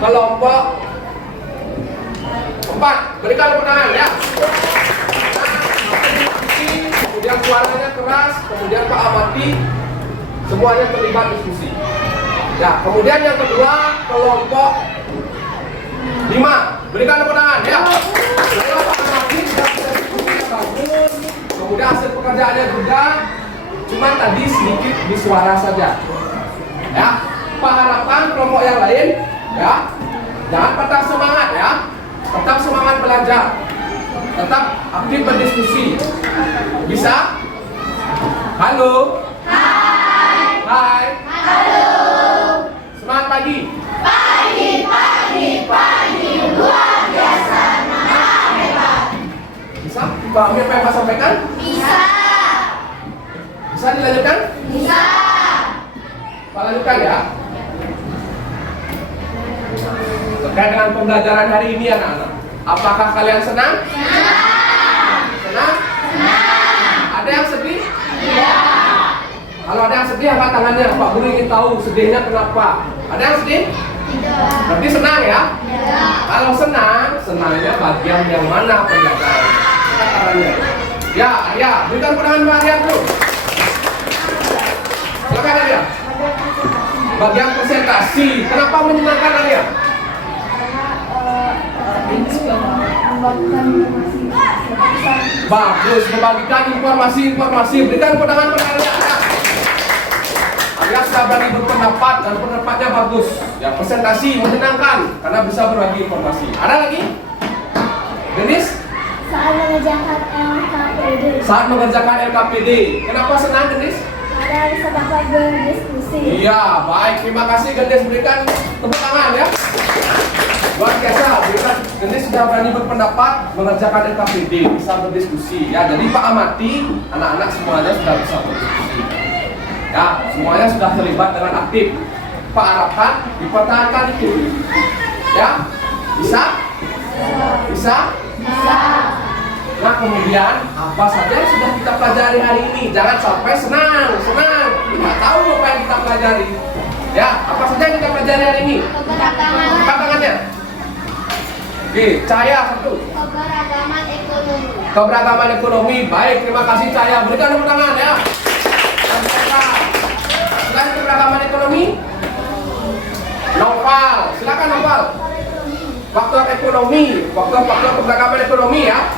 kelompok 4. Berikan tepuk tangan ya. Kemudian suaranya keras, kemudian Pak amati semuanya terlibat diskusi. Ya, kemudian yang kedua kelompok 5. Berikan tepuk tangan ya. Setelah Pak amati sudah bisa diskusi bagus, kemudian hasil pekerjaannya juga, cuma tadi sedikit di suara saja. Ya, Pak harapkan kelompok yang lain ya, jangan patah semangat ya, tetap semangat belajar, tetap aktif berdiskusi. Bisa? Halo? Hai. Hai. Halo. Semangat pagi. Pagi, luar biasa, hebat. Bisa? Pahami apa yang Pak sampaikan? Bisa. Bisa dilanjutkan? Bisa. Pak lanjutkan ya. Terkait dengan pembelajaran hari ini anak-anak, apakah kalian senang? Senang? Ada yang sedih? Iya. Kalau ada yang sedih, angkat tangannya. Pak Guru ingin tahu sedihnya kenapa. Ada yang sedih? Tidak. Berarti senang ya? Iya. Kalau senang, senangnya bagian yang mana pembelajaran? Kita caranya. Ya, berikan penangan Pak Arya dulu. Silakan Arya. Bagian presentasi. Kenapa menyenangkan Arya? Bagus, membagikan informasi. Berikan pandangan Arya. Arya sudah berani berpendapat dan pendapatnya bagus. Ya, presentasi menyenangkan karena bisa berbagi informasi. Ada lagi? Denis? Saat mengerjakan LKPD. Saat mengerjakan LKPD. Kenapa senang Denis? Karena bisa dapat berdiskusi. Iya, baik. Terima kasih Denis. Berikan tepuk tangan ya. Luar biasa. Berikan Denis sudah berani berpendapat mengerjakan LKPD, bisa berdiskusi. Ya, jadi Pak amati anak-anak semuanya sudah bisa berdiskusi. Ya, semuanya sudah terlibat dengan aktif. Pak harapkan dipertahankan itu. Ya, bisa? Bisa? Bisa. Nah, kemudian apa saja yang sudah kita pelajari hari ini? Jangan sampai senang. Tidak tahu apa yang kita pelajari. Ya, apa saja yang kita pelajari hari ini? Keberagaman. Angkat tangannya. Oke, Cahaya satu. Keberagaman ekonomi. Keberagaman ekonomi. Baik, terima kasih Cahaya. Berikan tepuk tangan ya. Selain keberagaman ekonomi, Noval. Silakan Noval. Faktor ekonomi, faktor keberagaman ekonomi ya.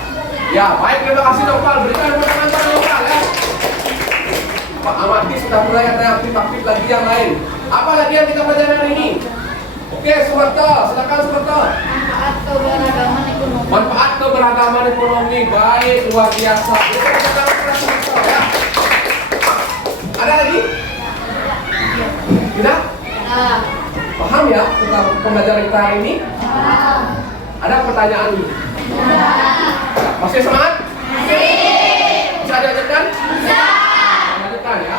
Ya, baik, terima kasih Noval. Berikan tepuk tangan pada Noval ya. Pak amati sudah mulai ada aktif lagi yang lain. Apa lagi yang kita pelajari hari ini? Oke, Sumerto, silakan Sumerto. Manfaat keberagaman ekonomi. Manfaat keberagaman ekonomi, baik, luar biasa. Berikan tepuk tangan pada Sumerto ya. Ada lagi? Tidak? Nah, Paham ya tentang pembelajaran kita hari ini? Ada pertanyaan dulu? Masih semangat? Bisa dilanjutkan? Bisa. Lanjutkan ya.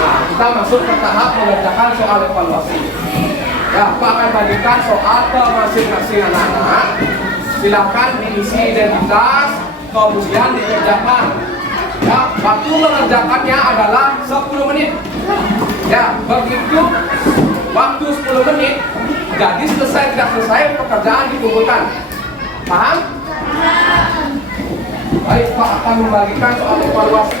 Nah, kita masuk ke tahap mengerjakan soal evaluasi. Ya, Pak akan bagikan soal ke masing-masing anak-anak. Silakan diisi identitas, kemudian dikerjakan. Ya, waktu mengerjakannya adalah 10 menit. Ya, begitu waktu 10 menit, jadi selesai tidak selesai pekerjaan dikumpulkan. Paham? Baik, Pak akan membagikan soal evaluasi.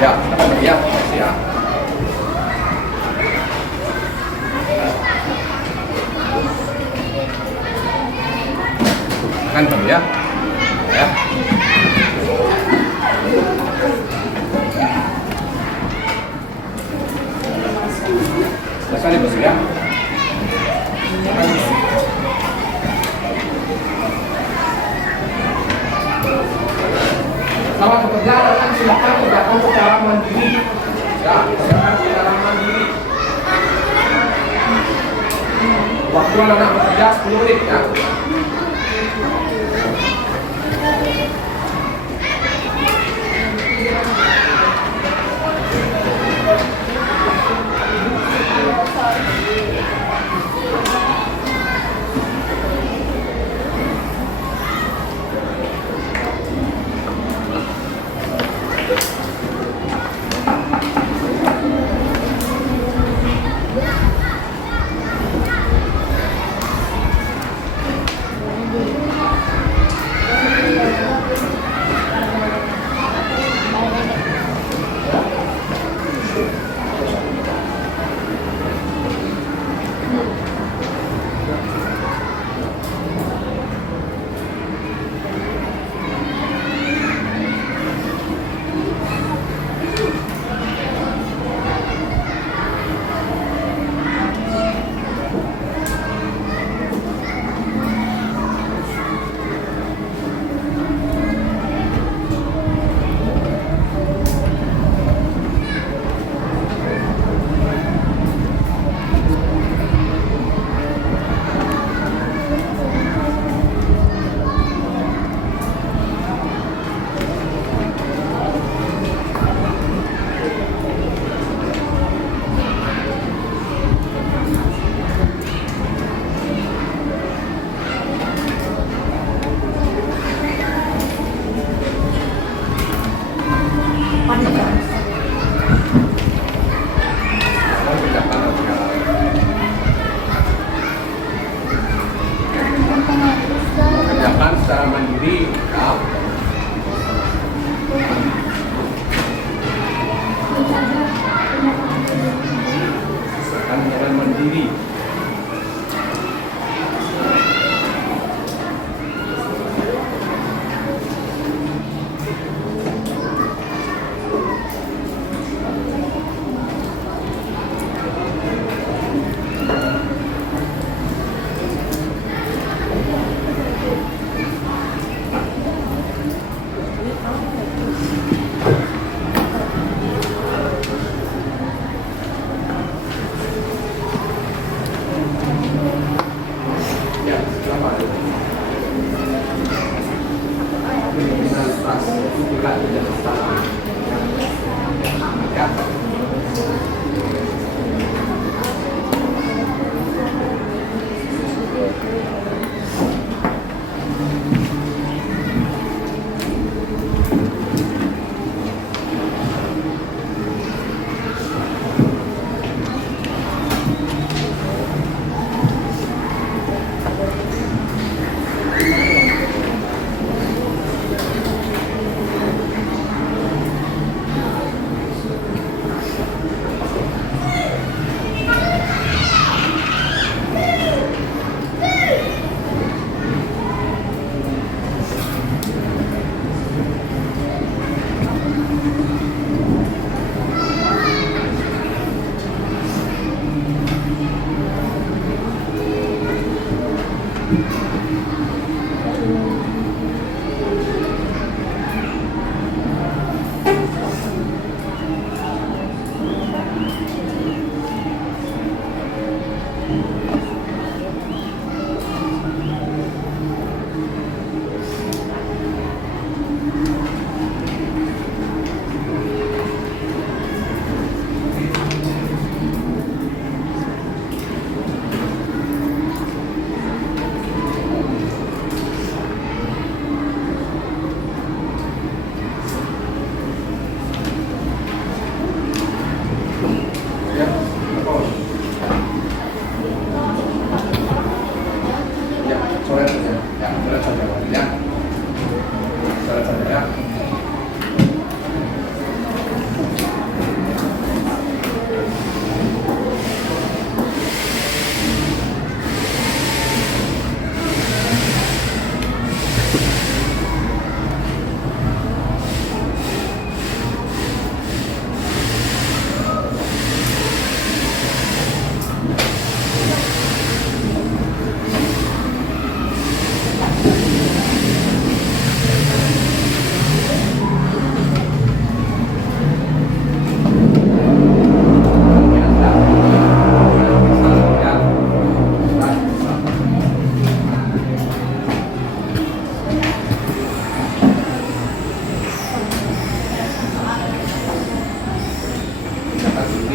Ya, silakan ya. Ya. Kan Bang ya. Ya. Selesai Bos ya. Selamat bekerja dan silakan kerjakan secara mandiri. Ya, kerjakan secara mandiri. Waktu anak bekerja 10 menit ya.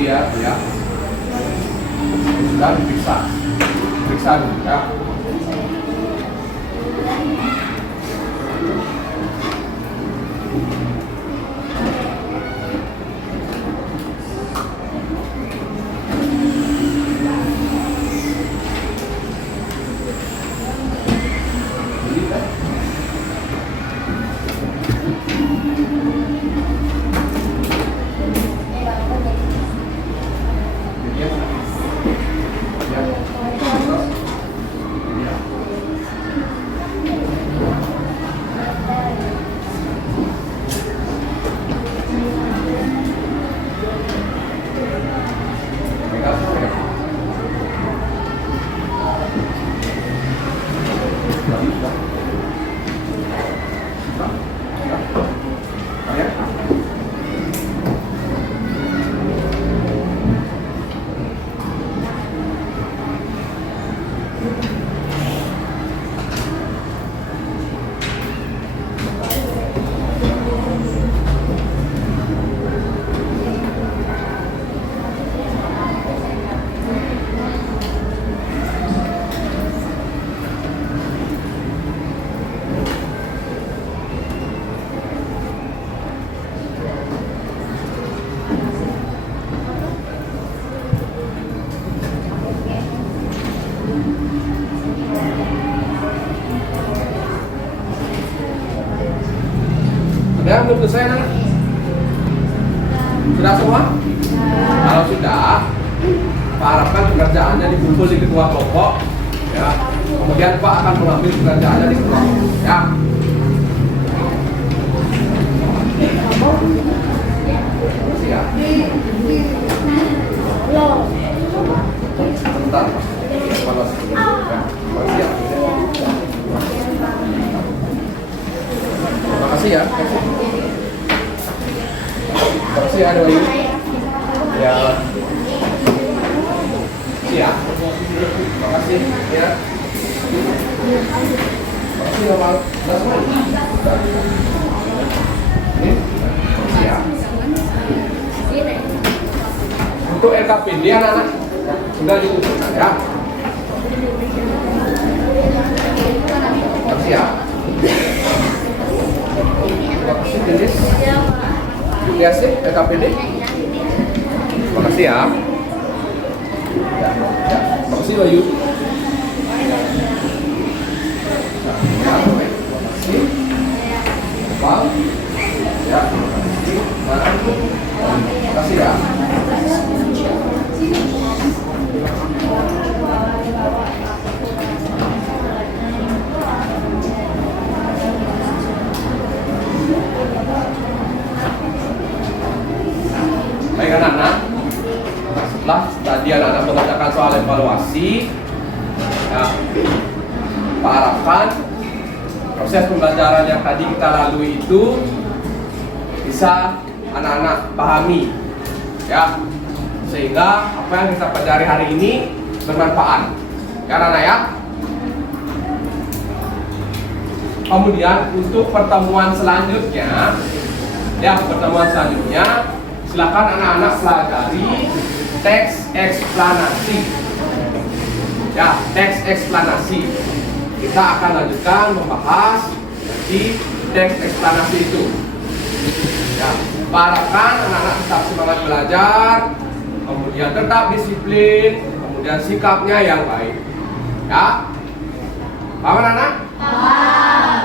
ya, ya. Sudah diperiksa. Periksa dulu ya. Ada yang belum selesai anak? Sudah semua? Kalau sudah, Pak harapkan pekerjaannya dikumpul di ketua kelompok, ya. Kemudian Pak akan mengambil pekerjaannya di ketua kelompok, ya. Makasih ya. Sebentar, Pak. Evaluasi dulu, ya. Makasih ya. Terima kasih ya. Terima kasih ya, Dewi. Ya. Iya. Terima kasih ya. Terima kasih ya, Pak. Sudah semua? Sudah. Ini. Terima kasih ya. Untuk LKPD anak-anak sudah dikumpulkan ya. Terima kasih ya. Terima kasih Denis. Terima kasih LKPD. Terima kasih ya. Terima kasih Bayu. Terima kasih. Bang. Ya. Terima kasih ya. Baik anak-anak, setelah tadi anak-anak mengerjakan soal evaluasi, ya, Pak harapkan proses pembelajaran yang tadi kita lalui itu bisa anak-anak pahami, ya, sehingga apa yang kita pelajari hari ini bermanfaat, ya anak-anak ya. Kemudian untuk pertemuan selanjutnya, silakan anak-anak pelajari teks eksplanasi. Ya, teks eksplanasi. Kita akan lanjutkan membahas nanti teks eksplanasi itu. Ya, harapkan anak-anak tetap semangat belajar, kemudian tetap disiplin, kemudian sikapnya yang baik. Ya, paham anak-anak? Paham.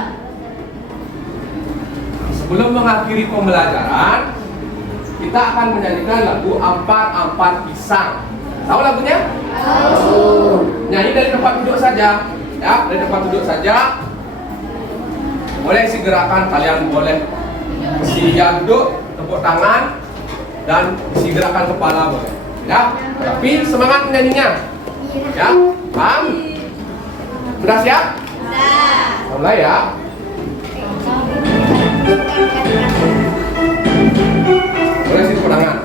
Sebelum mengakhiri pembelajaran, kita akan menyanyikan lagu Ampat-Ampat Pisang. Tahu lagunya? Tahu. Nyanyi dari tempat duduk saja. Ya, dari tempat duduk saja. Boleh isi gerakan, kalian boleh isi yang duduk, tepuk tangan, dan isi gerakan kepala boleh. Ya, tapi semangat menyanyinya. Ya, paham? Sudah siap? Sudah. Mulai ya. Boleh sih tangan.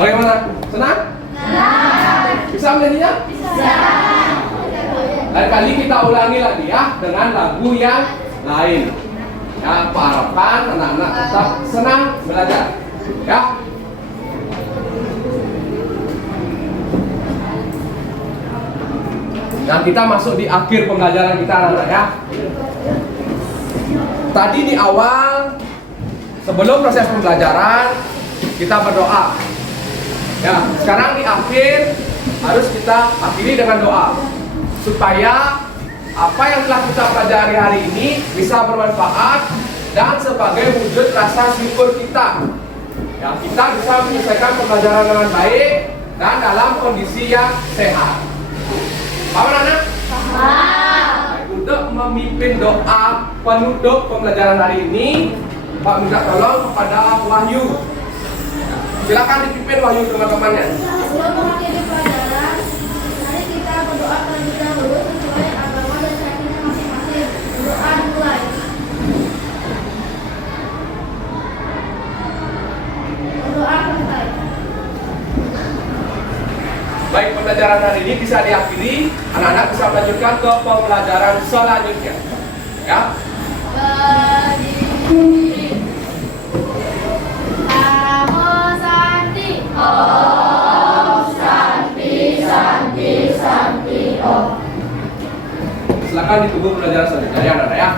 Bagaimana? Senang? Bisa menyanyinya? Bisa. Lain kali kita ulangi lagi ya dengan lagu yang lain. Ya, aku harapkan anak-anak tetap senang belajar. Ya. Nah, kita masuk di akhir pembelajaran kita, anak-anak ya. Tadi di awal, sebelum proses pembelajaran, kita berdoa. Ya, sekarang di akhir harus kita akhiri dengan doa supaya apa yang telah kita pelajari hari ini bisa bermanfaat dan sebagai wujud rasa syukur kita. Ya, kita bisa menyelesaikan pembelajaran dengan baik dan dalam kondisi yang sehat. Paham anak? Paham. Untuk memimpin doa penutup pembelajaran hari ini, Pak minta tolong kepada Wahyu. Silakan dipimpin Wahyu teman-temannya. Sebelum mengakhiri pelajaran, mari kita berdoa terlebih dahulu sesuai agama dan keyakinan masing-masing. Doa dimulai. Berdoa selesai. Baik, pembelajaran hari ini bisa diakhiri. Anak-anak bisa melanjutkan ke pembelajaran selanjutnya. Ya. Silakan ditunggu pembelajaran selanjutnya ya anak-anak ya.